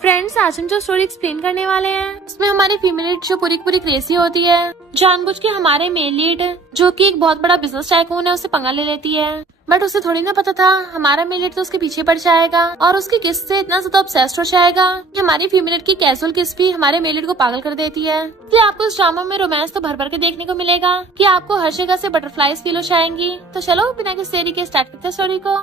Friends, आज हम जो स्टोरी एक्सप्लेन करने वाले हैं उसमें हमारी फीमेल लीड जो पूरी पूरी क्रेजी होती है, जानबूझ के हमारे मेल लीड जो कि एक बहुत बड़ा बिजनेस टाइकून है उससे पंगा ले लेती है। बट उसे थोड़ी ना पता था हमारा मेल लीड तो उसके पीछे पड़ जाएगा और उसकी किस से इतना ज्यादा ऑब्सेस्ड हो जाएगा कि हमारी फीमेल लीड की कैजुअल किस भी हमारे मेल लीड को पागल कर देती है। इसलिए आपको इस ड्रामा में रोमांस तो भर भर के देखने को मिलेगा कि आपको हर जगह से बटरफ्लाईज फील हो जाएंगी। तो चलो बिना किसी देरी के स्टार्ट करते हैं स्टोरी को।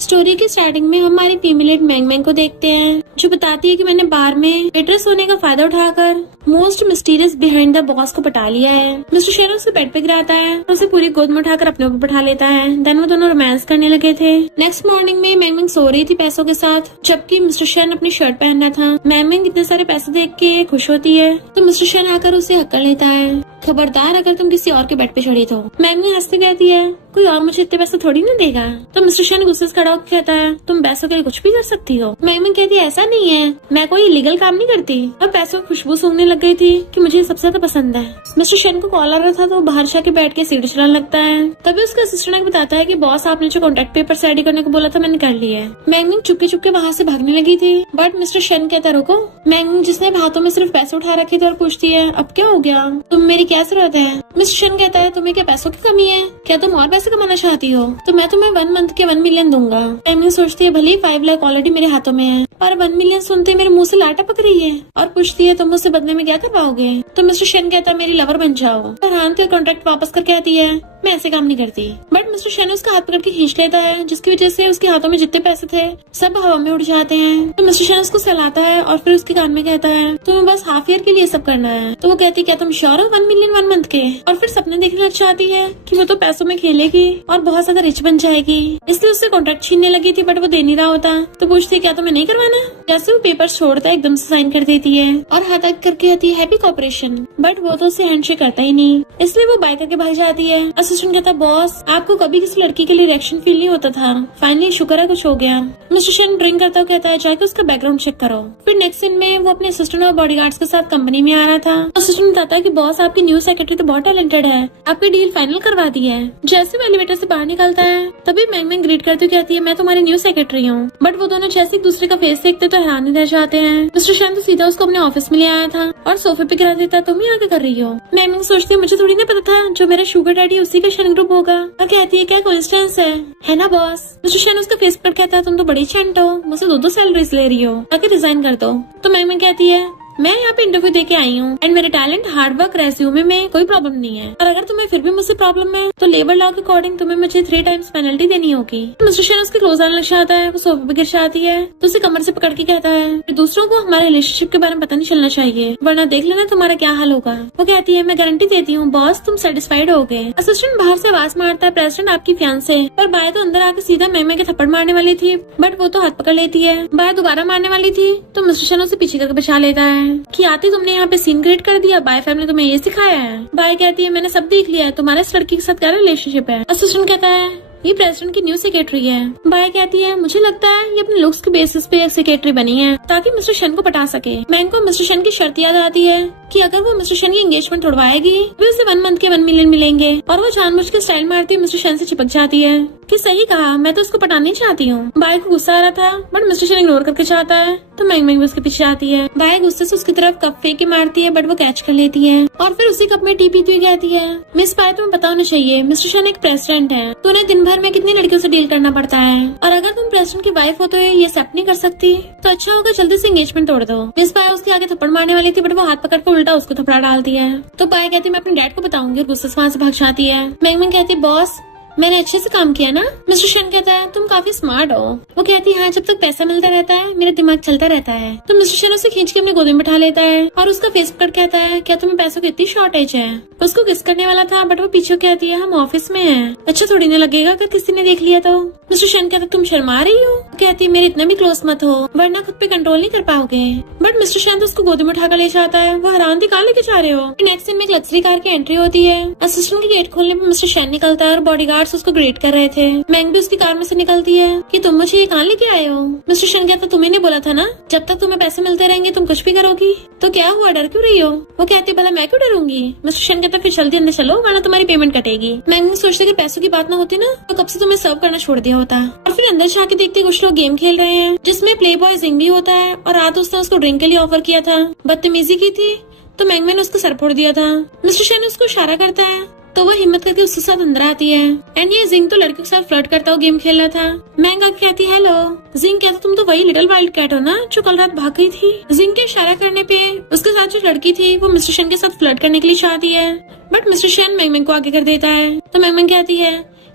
स्टोरी की स्टार्टिंग में हमारी फीमेल लीड मैंग मैंग को देखते हैं जो बताती है कि मैंने बार में वेट्रेस होने का फायदा उठाकर most mysterious behind the boss को पटा लिया है। मिस्टर शेन उसे बेड पे गिराता है और उसे पूरी गोद में उठाकर अपने ऊपर बैठा लेता है। देन वो दोनों रोमांस करने लगे थे। नेक्स्ट मॉर्निंग में मैंग मैंग सो रही थी पैसों के साथ, जबकि मिस्टर शेन अपनी शर्ट पहन रहा था। मैंग मैंग इतने सारे पैसे देख के खुश होती है तो मिस्टर शेन आकर उसे हक्का लेता है, खबरदार अगर तुम किसी और के बेड पे चढ़ी तो। मैंग मैंग हंसते कहती है कोई और मुझे इतने पैसे थोड़ी ना देगा। तो मिस्टर शेन गुस्से से खड़ा होकर कहता है तुम पैसों के लिए कुछ भी कर सकती हो। मैंग मैंग कहती है ऐसा नहीं है, मैं कोई इलीगल काम नहीं करती। और पैसों की खुशबू सूंघने लग गई थी कि मुझे सबसे ज्यादा पसंद है। मिस्टर शेन को कॉल आ रहा था तो बाहर जाके बैठ के सीढ़ी चलाने लगता है। तभी उसका असिस्टेंट बताता है कि बॉस आपने जो कॉन्ट्रैक्ट पेपर रेडी करने को बोला था मैंने कर लिया है। मैंग मैंग चुपके चुपके वहाँ से भागने लगी थी बट मिस्टर शेन कहता रुको। मैंग मैंग जिसने हाथों में सिर्फ पैसे उठा रखे थे और पूछती है अब क्या हो गया, तुम मेरी क्या जरूरत है। मिस्टर शेन कहता है तुम्हें क्या पैसों की कमी है, क्या तुम और पैसे कमाना चाहती हो तो मैं तुम्हें 1 मंथ के 1 मिलियन दूंगा। मैंग मैंग सोचती है भले ही 5 लाख ऑलरेडी मेरे हाथों में है पर 1 मिलियन सुनते मेरे मुंह से लाटा पक रही है और पूछती है तुम मुझसे बदले में क्या कर पाओगे। तो मिस्टर शेन कहता है मेरी लवर बन जाओ। और हाँ तो कॉन्ट्रैक्ट वापस कर कहती है मैं ऐसे काम नहीं करती। बट मिस्टर शेन उसका हाथ पकड़ के खींच लेता है जिसकी वजह से उसके हाथों में जितने पैसे थे सब हवा में उड़ जाते हैं। तो मिस्टर शेन उसको सहलाता है और फिर उसके कान में कहता है तुम्हें बस हाफ ईयर के लिए सब करना है। तो वो कहती है क्या तुम श्योर हो 1 मिलियन 1 मंथ के। और फिर सपने देखने लग जाती है कि वो तो पैसों में खेलेगी और बहुत ज्यादा रिच बन जाएगी, इसलिए उससे कॉन्ट्रैक्ट छीनने लगी थी बट वो दे नहीं रहा होता। तो पूछती है क्या तुम्हें नहीं करवाना। जैसे वो पेपर छोड़ता है एकदम से साइन कर देती है और हाथ तक करके आती है हैप्पी कॉपरेशन। बट वो तो उसे हैंडशेक करता ही नहीं, इसलिए वो बाय करके भाग जाती है। असिस्टेंट कहता है बॉस आपको कभी किसी लड़की के लिए रिएक्शन फील नहीं होता था, फाइनली शुक्र है कुछ हो गया। मिस्टर शेन ड्रिंक करता हुआ कहता है जाके उसका बैकग्राउंड चेक करो। फिर नेक्स्ट सीन में वो अपने असिस्टेंट और बॉडीगार्ड्स के साथ कंपनी में आ रहा था। असिस्टेंट बताता है कि बॉस आपकी न्यू सेक्रेटरी तो बहुत टैलेंटेड है, आपकी डील फाइनल करवा दी है। जैसे वो एलिवेटर से बाहर निकलता है तभी मैंग मैंग ग्रीट करती हुई कहती है मैं तुम्हारी न्यू सेक्रेटरी हूँ। बट वो दोनों जैसे एक दूसरे का फेस देखते तो हैरान रह जाते हैं। मिस्टर शेन तो सीधा उसको अपने ऑफिस में ले आया था और सोफे पे गिरा देता तुम ही आगे कर रही हो। मैंग मैंग सोचती है मुझे थोड़ी ना पता था जो मेरा शुगर डैडी उसी का शेन ग्रुप होगा। और कहती है क्या कोइंसिडेंस है ना बॉस। मिस्टर शेन उसका फेस पकड़ कहता है तुम तो बड़ी चंट हो, मुझसे 2-2 सैलरीज ले रही हो, आके रिजाइन कर दो। तो मैंग मैंग कहती है मैं यहाँ पे इंटरव्यू दे के आई हूँ एंड मेरे टैलेंट हार्ड वर्क रेज्यूमे में कोई प्रॉब्लम नहीं है और अगर तुम्हें फिर भी मुझसे प्रॉब्लम है तो लेबर लॉ के अकॉर्डिंग तुम्हें मुझे 3 टाइम्स पेनल्टी देनी होगी। मिस्टर शेन उसके क्लोज आने लग जाता है, वो सोफे पे गिर जाती है तो उसे कमर से पकड़ के कहता है कि दूसरों को हमारे रिलेशनशिप के बारे में पता नहीं चलना चाहिए वरना देख लेना तुम्हारा क्या हाल होगा। वो कहती है मैं गारंटी देती हूँ बॉस तुम सेटिस्फाइड हो गए। असिस्टेंट बाहर से आवाज मारता है प्रेसिडेंट आपकी फियांसे। पर बाय तो अंदर आके सीधा मैंग के थप्पड़ मारने वाली थी बट वो तो हाथ पकड़ लेती है। बाय दोबारा मारने वाली थी तो मिस्टर शेन उसे पीछे करके बचा लेता है कि आती तुमने यहाँ पे सीन क्रिएट कर दिया, बाय फैमिली तुम्हें ये सिखाया है। बाय कहती है मैंने सब देख लिया है, तुम्हारे इस लड़की के साथ क्या रिलेशनशिप है। असिस्टेंट कहता है ये प्रेसिडेंट की न्यू सेक्रेटरी है। बाय कहती है मुझे लगता है ये अपने लुक्स के बेसिस पे एक सेक्रेटरी बनी है ताकि मिस्टर शेन को पटा सके। मैंग को मिस्टर शेन की शर्त याद आती है कि अगर वो मिस्टर शेन की एंगेजमेंट तोड़वाएगी फिर उसे 1 मंथ के 1 मिलियन मिलेंगे और वो जानबूझ के स्टाइल मारती मिस्टर शेन से चिपक जाती है कि सही कहा मैं तो उसको पटानी चाहती हूँ। बाय को गुस्सा आ रहा था बट मिस्टर शेन इग्नोर करके चाहता है तो मैंग मैंग भी उसके पीछे आती है। बाय गुस्से से उसकी तरफ कप फेंक के मारती है बट वो कैच कर लेती है और फिर उसी कप में टी पीती हुई कहती है मिस बाय तुम्हें पता होना चाहिए मिस्टर शेन एक प्रेसिडेंट है तो उन्हें दिन भर में कितनी लड़कियों से डील करना पड़ता है और अगर तुम प्रेसिडेंट की वाइफ हो तो ये एक्सेप्ट नहीं कर सकती तो अच्छा होगा जल्दी से एंगेजमेंट तोड़ दो। मिस बाय उसके आगे थप्पड़ मारने वाली थी बट वो हाथ पकड़ कर उल्टा उसको थप्पड़ा डालती है। तो बाय कहती है मैं अपने डैड को बताऊंगी और गुस्से से वहाँ से भाग जाती है। मैंग मैंग कहती है बॉस मैंने अच्छे से काम किया ना। मिस्टर शेन कहता है तुम काफी स्मार्ट हो। वो कहती है हाँ जब तक पैसा मिलता रहता है मेरा दिमाग चलता रहता है। तो मिस्टर शेन उसे खींच के अपने गोद में बैठा लेता है और उसका फेस पकड़ कहता है क्या तुम्हें पैसों की इतनी शॉर्टेज है। उसको किस करने वाला था बट वो पीछे कहती है हम ऑफिस में हैं, अच्छा थोड़ी ना लगेगा अगर किसी ने देख लिया तो। मिस्टर शेन कहता तुम शर्मा रही हो। कहती है मेरे इतना भी क्लोज मत हो वरना खुद पे कंट्रोल नहीं कर पाओगे। बट मिस्टर शेन तो उसको गोद में उठाकर ले जाता है। वो हैरान थी कहाँ लेके जा रहे हो। नेक्स्ट सीन में एक लग्जरी कार की एंट्री होती है। असिस्टेंट की गेट खोलने पर मिस्टर शेन निकलता है और बॉडीगार्ड गार्ड्स उसको ग्रेट कर रहे थे। मैंग भी उसकी कार में से निकलती है कि तुम मुझे ये कहाँ लेके आए हो। मिस्टर शन कहता तुम्हें नहीं बोला था ना, जब तक तुम्हें पैसे मिलते रहेंगे तुम कुछ भी करोगी। तो क्या हुआ, डर क्यों रही हो। वो कहती भला मैं क्यों डरूंगी। मिस्टर शन कहता फिर जल्दी अंदर चलो वरना तुम्हारी पेमेंट कटेगी। मैंग सोचते कि पैसों की बात ना होती ना तो कब से तुम्हें सर्व करना छोड़ दिया होता। और फिर अंदर जाके देखते कुछ लोग गेम खेल रहे हैं जिसमें प्ले बॉय जिंग भी होता है और रात उसने उसको ड्रिंक के लिए ऑफर किया था, बदतमीजी की थी तो मैंग ने उसको सर फोड़ दिया था। मिस्टर शन उसको इशारा करता है तो वो हिम्मत करके उसके साथ अंदर आती है। एंड ये जिंग तो लड़के के साथ फ्लर्ट करता हुआ गेम खेल रहा था। मैंग आके कहती हेलो। जिंग कहता तुम तो वही लिटिल वाइल्ड कैट हो ना जो कल रात भाग गई थी। जिंग के इशारा करने पे उसके साथ जो लड़की थी वो मिस्टर शन के साथ फ्लर्ट करने के लिए चाहती है, बट मिस्टर शन मैंग को आगे कर देता है। तो मैंग कहती है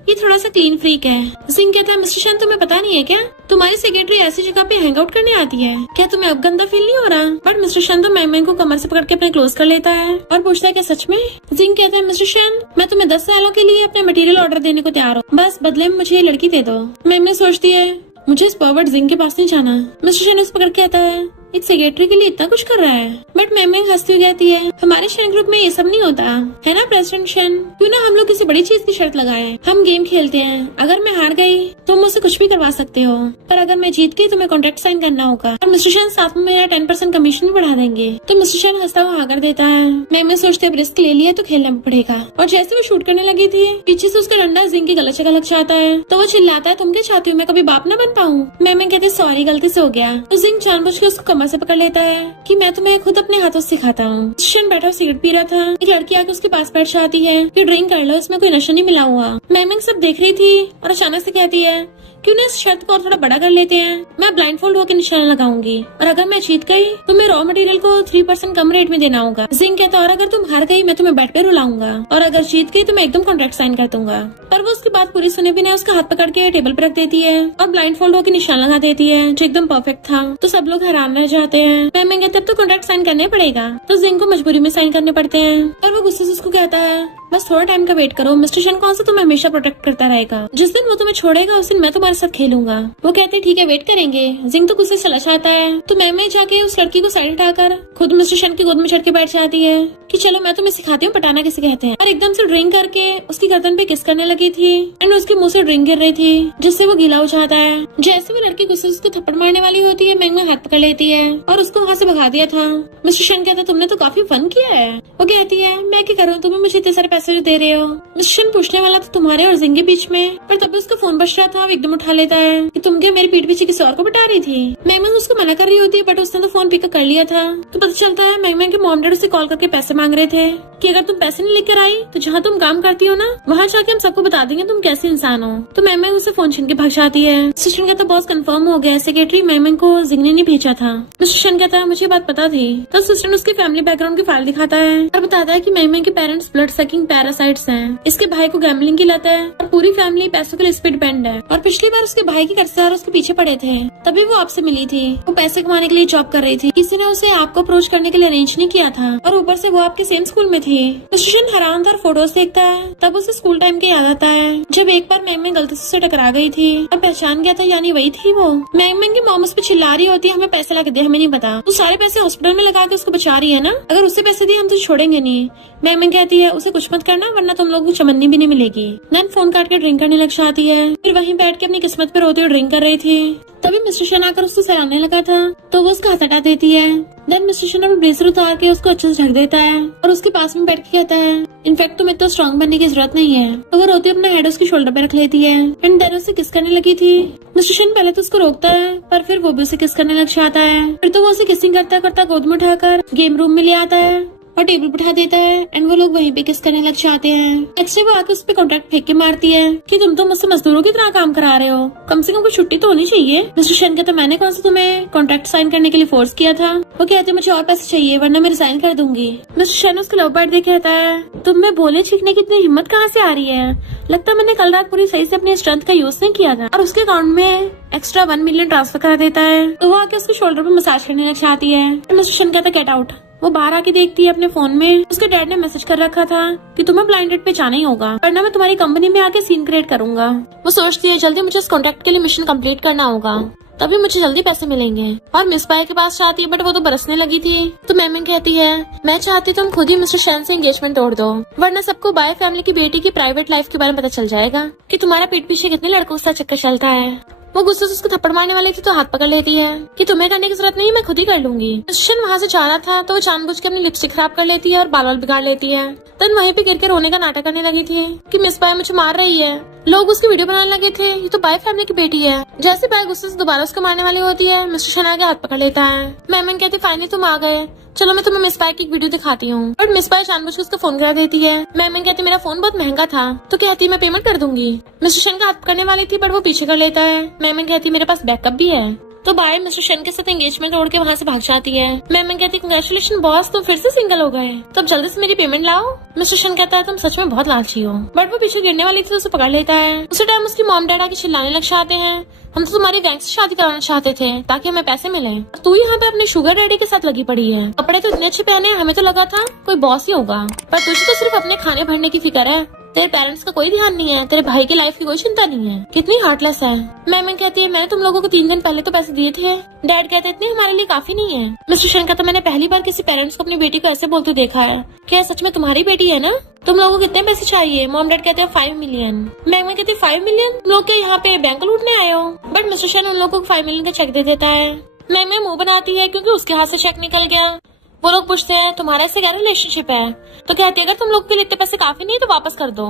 ये थोड़ा सा क्लीन फ्रीक है। जिंग कहता है मिस्टर शन तुम्हें पता नहीं है क्या, तुम्हारी सेक्रेटरी ऐसी जगह पे हैंग आउट करने आती है, क्या तुम्हें अब गंदा फील नहीं हो रहा। बट मिस्टर शन तो मैंग को कमर से पकड़ के अपने क्लोज कर लेता है और पूछता है क्या सच में। जिंग कहता है मिस्टर शन मैं तुम्हें 10 सालों के लिए अपने मटेरियल ऑर्डर देने को तैयार हूँ, बस बदले में मुझे ये लड़की दे दो। मैंग सोचती है मुझे इस परवर्ट जिंग के पास नहीं जाना। मिस्टर शन उस पकड़ के आता है एक सेक्रेटरी के लिए इतना कुछ कर रहा है। बट मैंग हंसती हुई कहती है हमारे शन ग्रुप में ये सब नहीं होता है ना प्रेसिडेंट शन, क्यों ना हम लोग किसी बड़ी चीज की शर्त लगाएं। हम गेम खेलते हैं, अगर मैं हार गई तो मुझसे कुछ भी करवा सकते हो, पर अगर मैं जीत गई तो मैं कॉन्ट्रैक्ट साइन करना होगा और मिस्टर शन साथ में मेरा 10% कमीशन भी बढ़ा देंगे। तो मिस्टर शन हंसता हुआ हाँ कर देता है। मैंग सोचते अब रिस्क ले लिया तो खेलना पड़ेगा। और जैसे वो शूट करने लगी थी पीछे से उसका डंडा जिंग की गलत जगह लग जाता है तो वो चिल्लाता है तुम क्या चाहती हो मैं कभी बाप ना बन पाऊँ। मैंग कहते सॉरी गलती से हो गया। तो जिंग जानबूझ के उसको कमर से पकड़ लेता है कि मैं तुम्हें खुद अपने हाथों से सिखाता हूँ। शन बैठा सिगरेट पी रहा था, एक लड़की आके उसके पास बैठ जाती है कि ड्रिंक कर लो इसमें कोई नशा नहीं मिला हुआ। मैंग सब देख रही थी और अचानक से कहती है क्यों ना इस शर्त को और थोड़ा बड़ा कर लेते हैं, मैं ब्लाइंड फोल्ड होकर निशाना लगाऊंगी और अगर मैं जीत गई तो मैं रॉ मटेरियल को 3% कम रेट में देना होगा। जिंग कहता और अगर तुम हार गई मैं तुम्हें बेड पे रुलाऊंगा और अगर जीत गई तो मैं एकदम कॉन्ट्रैक्ट साइन कर दूंगा। पर वो उसकी बात पूरी सुने बिना उसका हाथ पकड़ के टेबल पर रख देती है और ब्लाइंड फोल्ड होकर निशान लगा देती है जो एकदम परफेक्ट था। तो सब लोग हैरान रह जाते हैं। मैंग कहते अब तो कॉन्ट्रैक्ट साइन करने पड़ेगा। तो जिंग को मजबूरी में साइन करने पड़ते हैं और वो गुस्से से उसको कहता है बस थोड़ा टाइम का वेट करो, मिस्टर शन कौन सा तुम्हें हमेशा प्रोटेक्ट करता रहेगा, जिस दिन वो तुम्हें छोड़ेगा उस दिन मैं तुम्हारे साथ खेलूंगा। वो कहते ठीक है वेट करेंगे। जिंग तो गुस्से से चला जाता है। तो मैम जाके उस लड़की को साइड हटाकर खुद मिस्टर शन की गोद में चढ़ के बैठ जाती है कि चलो मैं तुम्हें सिखाती हूँ पटाना किसे कहते हैं। और एकदम से ड्रिंक करके उसकी गर्दन पे किस करने लगी थी एंड उसके मुंह से ड्रिंक गिर रही थी जिससे वो गीला हो जाता है। जैसे वो लड़की गुस्से से उसको थप्पड़ मारने वाली होती है मैंग हाथ पकड़ लेती है और उसको वहाँ से भगा दिया था। मिस्टर शन कहता तुमने तो काफी फन किया है। वो कहती है मैं क्या करूँ, तुम्हें मुझे इतने सारे पैसे जो दे रहे हो। मिस्टर शन पूछने वाला था तुम्हारे और जिंग के बीच में, पर तभी उसका फोन बज रहा था। वो एकदम उठा लेता है कि तुम क्या मेरी पीठ पीछे किसी और को बता रही थी। मैंग उसको मना कर रही होती है बट उसने तो फोन पिकअप कर लिया था। तो पता चलता है मैंग के मॉम डैड उसे कॉल करके पैसे मांग रहे थे कि अगर तुम पैसे नहीं लेकर आई तो जहाँ तुम काम करती हो ना वहाँ जाके हम सबको बता देंगे तुम कैसे इंसान हो। तो मैंग उसे फोन छीन के भाग जाती है। मिस्टर शन कहता बॉस कंफर्म हो गया, सेक्रेटरी मैंग को जिंग ने नहीं भेजा था। मिस्टर शन कहता मुझे बात पता थी। तो सिस्टर उसके फैमिली बैकग्राउंड की फाइल दिखाता है और बताता है कि मैंग के पेरेंट्स ब्लड सकिंग पैरासाइट्स हैं। इसके भाई को गैम्बलिंग की लत है और पूरी फैमिली पैसों के लिए इस पे डिपेंड है। और पिछली बार उसके भाई के कर्जदार उसके पीछे पड़े थे तभी वो आपसे मिली थी। वो पैसे कमाने के लिए जॉब कर रही थी, किसी ने उसे आपको अप्रोच करने के लिए अरेंज नहीं किया था और ऊपर से वो आपके सेम स्कूल में थी। मिस्टर शन हैरानदार फोटोज देखता है तब उसे स्कूल टाइम के याद आता है जब एक बार मैंग गलती से टकरा गई थी और पहचान गया था यानी वही थी वो। मैंग की मॉम उस पे चिल्ला रही होती है हमें पैसे ला के दे, हमें नहीं पता। तो सारे पैसे हॉस्पिटल में लगा के उसको बचा रही है ना, अगर उससे पैसे दिए हम तो छोड़ेंगे नहीं। मैंग कहती है उसे कुछ मत करना वरना तुम लोगों को चमन्नी भी नहीं मिलेगी। देन फोन काट के ड्रिंक करने लग जाती है। फिर वहीं बैठ के अपनी किस्मत पे रोते हुए ड्रिंक कर रही थी। तभी मिस्टर शन आकर उसको सराहने लगा था तो वो उसका हाथ हटा देती है। देन मिस्टर शन अपना ब्रेसर उतार के उसको अच्छे से ढक देता है और उसके पास में बैठ के कहता है इनफैक्ट तुम्हें इतना स्ट्रॉन्ग बनने की जरूरत नहीं है। तो वो रोते अपना हेड उसके शोल्डर पे रख लेती है एंड देन उसे किस करने लगी थी। मिस्टर शन पहले तो उसको रोकता है पर फिर वो भी उसे किस करने लग जाता है। फिर तो वो उसे किसिंग करता करता गोद में उठाकर गेम रूम में ले आता है और टेबल बिठा देता है एंड वो लोग वहीं पे किस करने लग जाते हैं। नेक्स्ट डे वो आके उस पे कॉन्ट्रैक्ट फेंक के मारती है कि तुम तो मुझसे मजदूरों की तरह काम करा रहे हो, कम से कम कोई छुट्टी तो होनी चाहिए। मिस्टर शन कहता मैंने कौन सा तुम्हें कॉन्ट्रैक्ट साइन करने के लिए फोर्स किया था। वो कहते मुझे और पैसे चाहिए वरना मैं रिजाइन कर दूंगी। मिस्टर शन उसका लव बर्ड देख कहता है तुम में बोलने सीखने की इतनी हिम्मत कहाँ से आ रही है, लगता मैंने कल रात पूरी सही से अपनी स्ट्रेंथ का यूज नहीं किया था। और उसके अकाउंट में एक्स्ट्रा 1 मिलियन ट्रांसफर करा देता है। तो वो आके उसके शोल्डर पे मसाज करने लग जाती है। मिस्टर शन कहता गेट आउट। वो बाहर आके देखती है अपने फोन में उसके डैड ने मैसेज कर रखा था कि तुम्हें ब्लाइंड डेट पे जाना ही होगा वरना मैं तुम्हारी कंपनी में आके सीन क्रिएट करूंगा। वो सोचती है जल्दी मुझे इस कॉन्ट्रैक्ट के लिए मिशन कंप्लीट करना होगा। तभी मुझे जल्दी पैसे मिलेंगे। और मिस पाई के पास जाती है बट वो तो बरसने लगी थी। तो मैम कहती है मैं चाहती तुम खुद ही मिस्टर शैन से एंगेजमेंट तोड़ दो, वरना सबको बाय फैमिली की बेटी की प्राइवेट लाइफ के बारे में पता चल जाएगा कि तुम्हारा पीठ पीछे कितने लड़कों के साथ चक्कर चलता है। वो गुस्से से उसको थप्पड़ मारने वाली थी तो हाथ पकड़ लेती है कि तुम्हें करने की जरूरत नहीं, मैं खुद ही कर लूंगी। मिस्टर वहाँ से जा रहा था तो वो जानबूझ के अपनी लिपस्टिक खराब कर लेती है और बाल बिगाड़ लेती है। तन वहीं पे गिर के रोने का नाटक करने लगी थी कि मिस बाय मुझे मार रही है। लोग उसकी वीडियो बनाने लगे थे, ये तो बाय फैमिली की बेटी है। जैसे बाय गुस्से से दोबारा उसको मारने वाली होती है, मिस्टर शैन आगे हाथ पकड़ लेता है। मैम कहती फाइनली तुम आ गए, चलो मैं तुम्हें मिस पाई की एक वीडियो दिखाती हूँ। बट मिस पाई जानबूझ के उसका फोन गिरा देती है। मैम कहती मेरा फोन बहुत महंगा था, तो कहती मैं पेमेंट कर दूंगी। मिस्टर शैन का हाथ पकड़ने वाली थी बट वो पीछे कर लेता है। मैम कहती मेरे पास बैकअप भी है। तो बाय मिस्टर शैन के साथ एंगेजमेंट तोड़ के वहाँ से भाग जाती है। मैम कहती कंग्रेचुलेशन बॉस, तुम फिर से सिंगल हो गए, तो अब जल्दी से मेरी पेमेंट लाओ। मिस्टर शैन कहता है तुम सच में बहुत लालची हो। बट वो पीछे गिरने वाली थी तो उसे पकड़ लेता है। उसी टाइम उसकी मॉम डैड आके चिल्लाने लग जाते हैं हम तो तुम्हारी गैंग से शादी कराना चाहते थे ताकि हमें पैसे मिले, तू यहाँ पे अपने शुगर डैडी के साथ लगी पड़ी है। कपड़े तो इतने अच्छे पहने, हमें तो लगा था कोई बॉस ही होगा, पर तुझे तो सिर्फ अपने खाने भरने की फिक्र है। तेरे पेरेंट्स का कोई ध्यान नहीं है, तेरे भाई की लाइफ की कोई चिंता नहीं है। कितनी हार्टलेस है। मैम कहती है मैंने तुम लोगों को 3 दिन पहले तो पैसे दिए थे। डैड कहते इतने हमारे लिए काफी नहीं है। मिस्टर शैन कहता मैंने पहली बार किसी पेरेंट्स को अपनी बेटी को ऐसे बोलते देखा है। क्या सच में तुम्हारी बेटी है ना? तुम लोगों को कितने पैसे चाहिए? मॉम डैड कहते हैं 5 मिलियन। मैम कहती है 5 मिलियन? तुम लोग क्या यहाँ पे बैंक लूटने आए हो? बट मिस्टर शैन उन लोगों को 5 मिलियन का चेक दे देता है। मैम मुंह बनाती है क्योंकि उसके हाथ से चेक निकल गया। वो लोग पूछते हैं तुम्हारा इससे क्या रिलेशनशिप है? तो कहती है अगर तुम लोग के लिए इतने पैसे काफी नहीं तो वापस कर दो।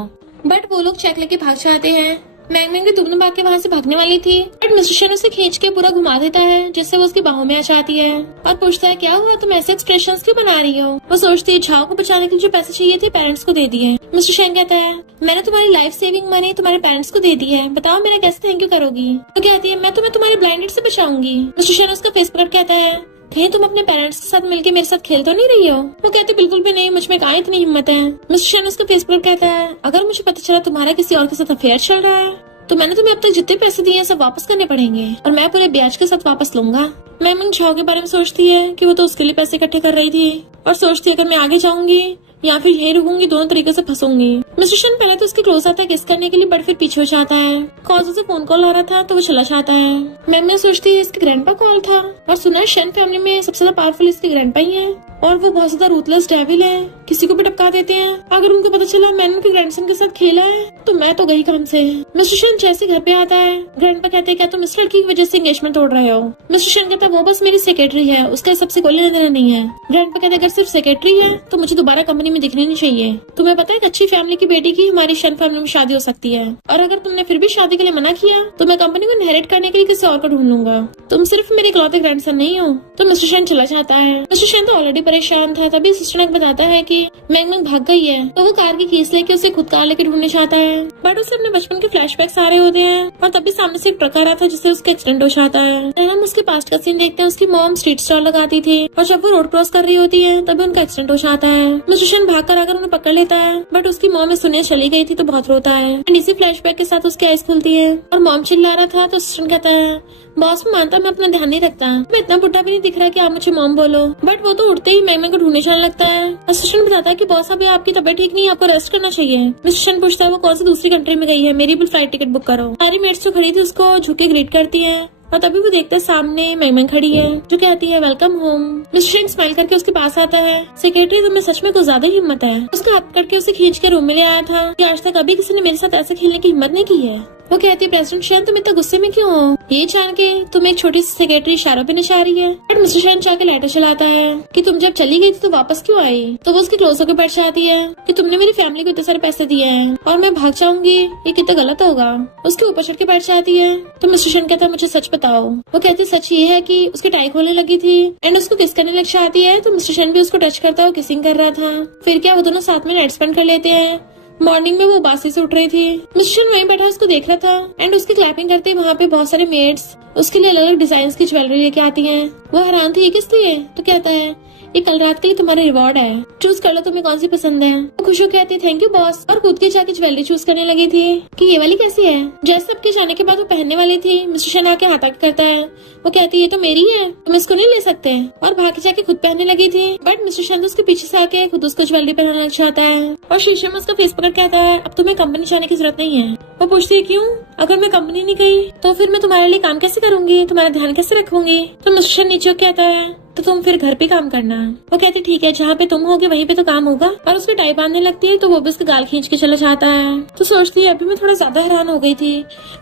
बट वो लोग चेक लेके भाग जाते हैं। मैंग भी दुगने भाग के वहाँ से भागने वाली थी बट मिस्टर शैन उसे खींच के पूरा घुमा देता है जिससे वो उसकी बाहों में आ जाती है और पूछता है क्या हुआ, तुम ऐसे एक्सप्रेशंस क्यों बना रही हो? वो सोचती है झाओ को बचाने के लिए जो पैसे चाहिए थे पेरेंट्स को दे दिए। मिस्टर शैन कहता है मैंने तुम्हारी लाइफ सेविंग मनी तुम्हारे पेरेंट्स को दे दी है, बताओ मेरा कैसे थैंक यू करोगी? तो कहती है मैं तुम्हें तुम्हारे ब्लाइंडेड से बचाऊंगी। मिस्टर शैन उसका फेस पकड़ कहता है थे तुम अपने पेरेंट्स के साथ मिलके मेरे साथ खेल तो नहीं रही हो? वो कहते बिल्कुल भी नहीं, मुझ में कहाँ इतनी हिम्मत है। मिस्टर शैन उसका फेस पर कहता है अगर मुझे पता चला तुम्हारा किसी और के साथ अफेयर चल रहा है तो मैंने तुम्हें अब तक जितने पैसे दिए हैं सब वापस करने पड़ेंगे और मैं पूरे ब्याज के साथ वापस लूंगा। मैम झाओ के बारे में सोचती है कि वो तो उसके लिए पैसे इकट्ठे कर रही थी और सोचती है अगर मैं आगे जाऊंगी या फिर यही रुकूंगी दोनों तरीके से फंसूंगी। मिस्टर शैन पहले तो उसके क्लोज आता है किस करने के लिए बट फिर पीछे हो जाता है। कॉज से फोन कॉल आ रहा था तो वो चला जाता है। मैम सोचती है इसके ग्रैंडपा कॉल था और सुना है शैन फैमिली में सबसे ज्यादा पावरफुल इसके ग्रैंडपा ही है और वो बहुत ज्यादा रूथलेस डेविल है, किसी को भी टपका देते हैं। अगर उनको पता चला मैंने उनके ग्रैंडसन के साथ खेला है तो मैं तो गई काम से। मिस्टर शैन जैसे घर पे आता है ग्रैंडपा कहते हैं क्या तुम इस लड़की की वजह से एंगेजमेंट तोड़ रहे हो? मिस्टर शैन कहता है वो बस मेरी सेक्रेटरी है, उसका सबसे कोई लेना देना नहीं है। ग्रैंडपा कहते अगर सिर्फ सेक्रेटरी है तो मुझे दोबारा कंपनी में दिखनी नहीं चाहिए। तुम्हें पता है एक अच्छी फैमिली की बेटी की हमारी शैन फैमिली में शादी हो सकती है और अगर तुमने फिर भी शादी के लिए मना किया तो मैं कंपनी को इनहेरिट करने के लिए किसी और को ढूंढ लूंगा। तुम सिर्फ मेरे इकलौते ग्रैंडसन नहीं हो। तो मिस्टर शैन चला जाता है। मिस्टर शैन तो ऑलरेडी परेशान था, तभी सिस्टर बताता है कि मैंग भाग गई है तो वो कार की कीज लेके उसे खुद कार लेके ढूंढने चाहता है बट उसे अपने बचपन के फ्लैशबैक्स आ रहे होते हैं और तभी सामने से एक ट्रक आ रहा था जिससे उसका एक्सीडेंट हो जाता है। हम उसके पास्ट का सीन देखते हैं। उसकी मॉम स्ट्रीट स्टॉल लगाती थी और जब वो रोड क्रॉस कर रही होती है तभी उनका एक्सीडेंट हो जाता है। मिस्टर शैन भाग कर आकर उन्हें पकड़ लेता है बट उसकी मॉम इस दुनिया चली गई थी तो बहुत रोता है। इसी फ्लैशबैक के साथ उसकी आइज खुलती है और मॉम चिल्ला रहा था तो सिस्टर कहता है बॉस मैं मानता मैं अपना ध्यान नहीं रखता, मैं इतना बुढ़ा भी नहीं दिख रहा कि आप मुझे मॉम बोलो। बट वो तो उठते ही मैम को ढूंढने जाने लगता है। असिस्टेंट बताता है कि बॉस अभी आपकी तबीयत ठीक नहीं है, आपको रेस्ट करना चाहिए। मिस्टर शैन पूछता है वो कौन सी दूसरी कंट्री में गई है, मेरी भी फ्लाइट टिकट बुक करो। सारी मेट्स जो खड़ी थी उसको झुके ग्रीट करती है और तभी वो देखता है सामने मैंग खड़ी है जो कहती है वेलकम होम। मिस्टर शैन स्माइल करके उसके पास आता है। सेक्रेटरी तुम्हें सच में कुछ ज्यादा हिम्मत है। उसका हाथ पकड़ के उसे खींच के रूम में ले आया था कि आज तक अभी किसी ने मेरे साथ ऐसे खेलने की हिम्मत नहीं की है। वो कहती है प्रेसिडेंट शैन तुम इतना गुस्से में क्यों हो? ये जान के तुम एक छोटी सी सेक्रेटरी इशारों पे नचा रही है। बट मिस्टर शैन जाके लेटर चलाता है कि तुम जब चली गई थी तो वापस क्यों आई? तो वो उसके क्लोज होकर बैठ जाती है कि तुमने मेरी फैमिली को इतने सारे पैसे दिए हैं और मैं भाग जाऊंगी, ये कितना गलत होगा। उसके ऊपर चढ़ के बैठ जाती है। तो मिस्टर शैन कहता है मुझे सच बताओ। वो कहती है सच ये है कि उसकी टाई खोलने लगी थी एंड उसको किस करने लग जाती है तो मिस्टर शैन भी उसको टच करता है, किसिंग कर रहा था। फिर क्या वो दोनों साथ में नाइट स्पेंड कर लेते हैं। मॉर्निंग में वो बासी से उठ रही थी। मिस्टर शैन वहीं बैठा उसको देख रहा था एंड उसकी क्लैपिंग करते वहाँ पे बहुत सारे मेड्स उसके लिए अलग अलग डिजाइन की ज्वेलरी लेके आती हैं। वो हैरान थी ये किस लिए? तो कहता है ये कल रात के लिए तुम्हारा रिवॉर्ड है, चूज कर लो तुम्हें कौन सी पसंद है। वो खुश होकर कहती है थैंक यू बॉस और कूद के जाके ज्वेलरी चूज करने लगी थी कि ये वाली कैसी है। जैसे सबके जाने के बाद वो पहनने वाली थी मिस्टर शैन आके हाथ आके करता है। वो कहती है ये तो मेरी है, तुम इसको नहीं ले सकते और भाग के जाके खुद पहनने लगी थी। बट मिस्टर शैन उसके पीछे से आके खुद उसको ज्वेलरी पहनाना चाहता है और शीशे में उसका फेस पकड़ कहता है अब तुम्हें कंपनी जाने की जरूरत नहीं है, वो पूछती है क्यों? अगर मैं कंपनी नहीं गई तो फिर मैं तुम्हारे लिए काम कैसे करूंगी, तुम्हारा ध्यान कैसे रखूंगी? तो मिस्टर शन नीचे कहता है तो तुम फिर घर पे काम करना। वो कहती ठीक है, जहाँ पे तुम होगे वहीं पे तो काम होगा। और उसकी टाई बांधने लगती है तो वो भी उसकी गाल खींच के चला जाता है। तो सोचती है अभी मैं थोड़ा ज्यादा हैरान हो गई थी,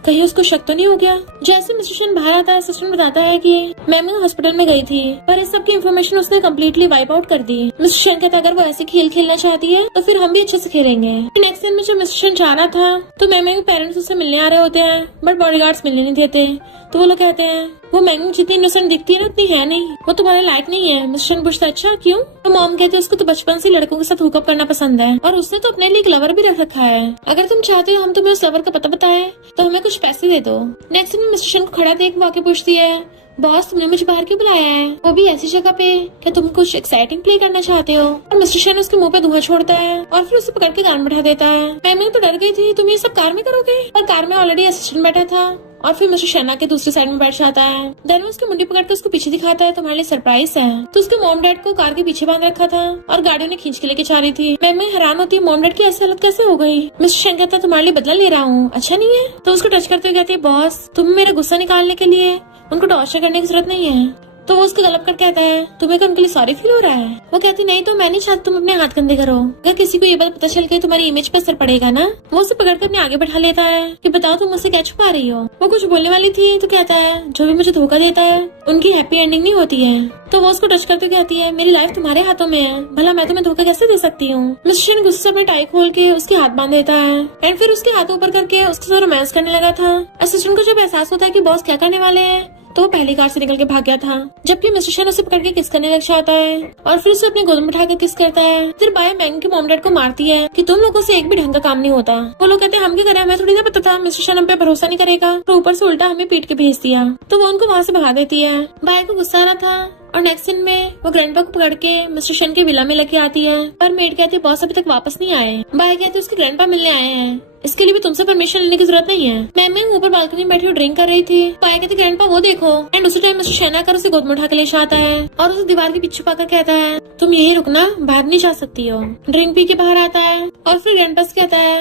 कहीं उसको शक तो नहीं हो गया। जैसे मिस्टर शन बाहर आता है, असिस्टेंट बताता है कि मैम हॉस्पिटल में गई थी, पर इस सब की इन्फॉर्मेशन उसने कम्प्लीटली वाइप आउट कर दी। मिस्टर शन कहता है अगर वो ऐसे खेल खेलना चाहती है तो फिर हम भी अच्छे से खेलेंगे। नेक्स्ट दिन में जब मिस्टर शन जा रहा था तो मैम के पेरेंट्स उससे मिलने आ रहे होते हैं, बट बॉडीगार्ड्स मिलने नहीं देते। तो वो लोग कहते हैं वो मैंगो जितनी इनोसेंट दिखती है ना उतनी है नहीं, वो तुम्हारे लायक नहीं है। मिस्टर शन पूछता है अच्छा क्यों? तो मॉम कहते हैं उसको तो बचपन से लड़कों के साथ हुकअप करना पसंद है और उसने तो अपने लिए एक लवर भी रख रखा है। अगर तुम चाहते हो हम तुम्हें उस लवर का पता बताएं तो हमें कुछ पैसे दे दो। नेक्स्ट दिन मिस्टर शन को खड़ा देख वो आके पूछती है बॉस तुमने मुझे बाहर क्यों बुलाया है, वो भी ऐसी जगह पे? क्या तुम कुछ एक्साइटिंग प्ले करना चाहते हो? और मिस्टर शन उसके मुंह पे धुआं छोड़ता है और फिर उसे पकड़ के कार में बैठा देता है। मैं तो डर गई थी, तुम ये सब कार में करोगे? और कार में ऑलरेडी असिस्टेंट बैठा था और फिर मिस्टर शना के दूसरी साइड में बैठ जाता है। देन वो उसकी मुंडी पकड़ के उसको पीछे दिखाता है तुम्हारे लिए सरप्राइज है। तो उसके मॉम डैड को कार के पीछे बांध रखा था और गाड़ी ने खींच के लेके जा रही थी। मैं हैरान होती है मॉम डैड की ऐसी हालत कैसे हो गई। मिस्टर शन कहता है तुम्हारे लिए बदला ले रहा हूँ, अच्छा नहीं है? तो उसको टच करते हुए कहते हैं बॉस तुम मेरा गुस्सा निकालने के लिए उनको टॉर्चर करने की जरूरत नहीं है। तो वो उसको गलत कर कहता है तुम्हें उनके लिए सॉरी फील हो रहा है? वो कहती नहीं तो मैं नहीं चाहती तुम अपने हाथ गंदे करो, अगर किसी को ये बात पता चल गई तुम्हारी इमेज पर असर पड़ेगा ना। वो उसे पकड़कर अपने आगे बैठा लेता है कि बताओ तुम मुझसे क्या छुपा रही हो। वो कुछ बोलने वाली थी तो कहता है जो भी मुझे धोखा देता है उनकी हैप्पी एंडिंग नहीं होती है। तो वो उसको टच करते कहती है मेरी लाइफ तुम्हारे हाथों में है, भला मैं तुम्हें धोखा कैसे दे सकती हूँ। मिस्टर शन गुस्से से अपनी टाई खोल के उसके हाथ बांध देता है एंड फिर उसके हाथ ऊपर करके उसके साथ रोमांस करने लगा था। असिस्टेंट को जब एहसास होता है कि बॉस क्या करने वाले हैं तो वो पहली कार से निकल के भाग गया था, जबकि मिस्टर शन उसे पकड़ के किस करने लग जाता है और फिर उसे अपने गोद में उठाकर किस करता है। फिर बाय मैंग के मॉम डैड को मारती है कि तुम लोगों से एक भी ढंग का काम नहीं होता। वो लोग कहते हैं हम क्या करें, हमें थोड़ी ना पता था मिस्टर शन हम पे भरोसा नहीं करेगा, तो ऊपर से उल्टा हमें पीट के भेज दिया। तो वो उनको वहाँ से भगा देती है। बाय को गुस्सा आ रहा था और नेक्स्ट सीन में वो ग्रैंडपा को पकड़ के मिस्टर शन के विला में लेके आती है पर मेड कहती है बॉस अभी तक वापस नहीं आए। बाय कहती है उसके ग्रैंडपा मिलने आए हैं, इसके लिए भी तुमसे परमिशन लेने की जरूरत नहीं है। मैम ऊपर बालकनी में बैठी हुई ड्रिंक कर रही थी। बाय कहती ग्रैंडपा वो देखो एंड उसी टाइम मिस्टर शन आकर उसे गोद में उठा के ले जाता है और उसे दीवार के पीछे पाकर कहता है तुम यही रुकना, बाहर नहीं जा सकती हो। ड्रिंक पी के बाहर आता है और फिर ग्रैंडपा से कहता है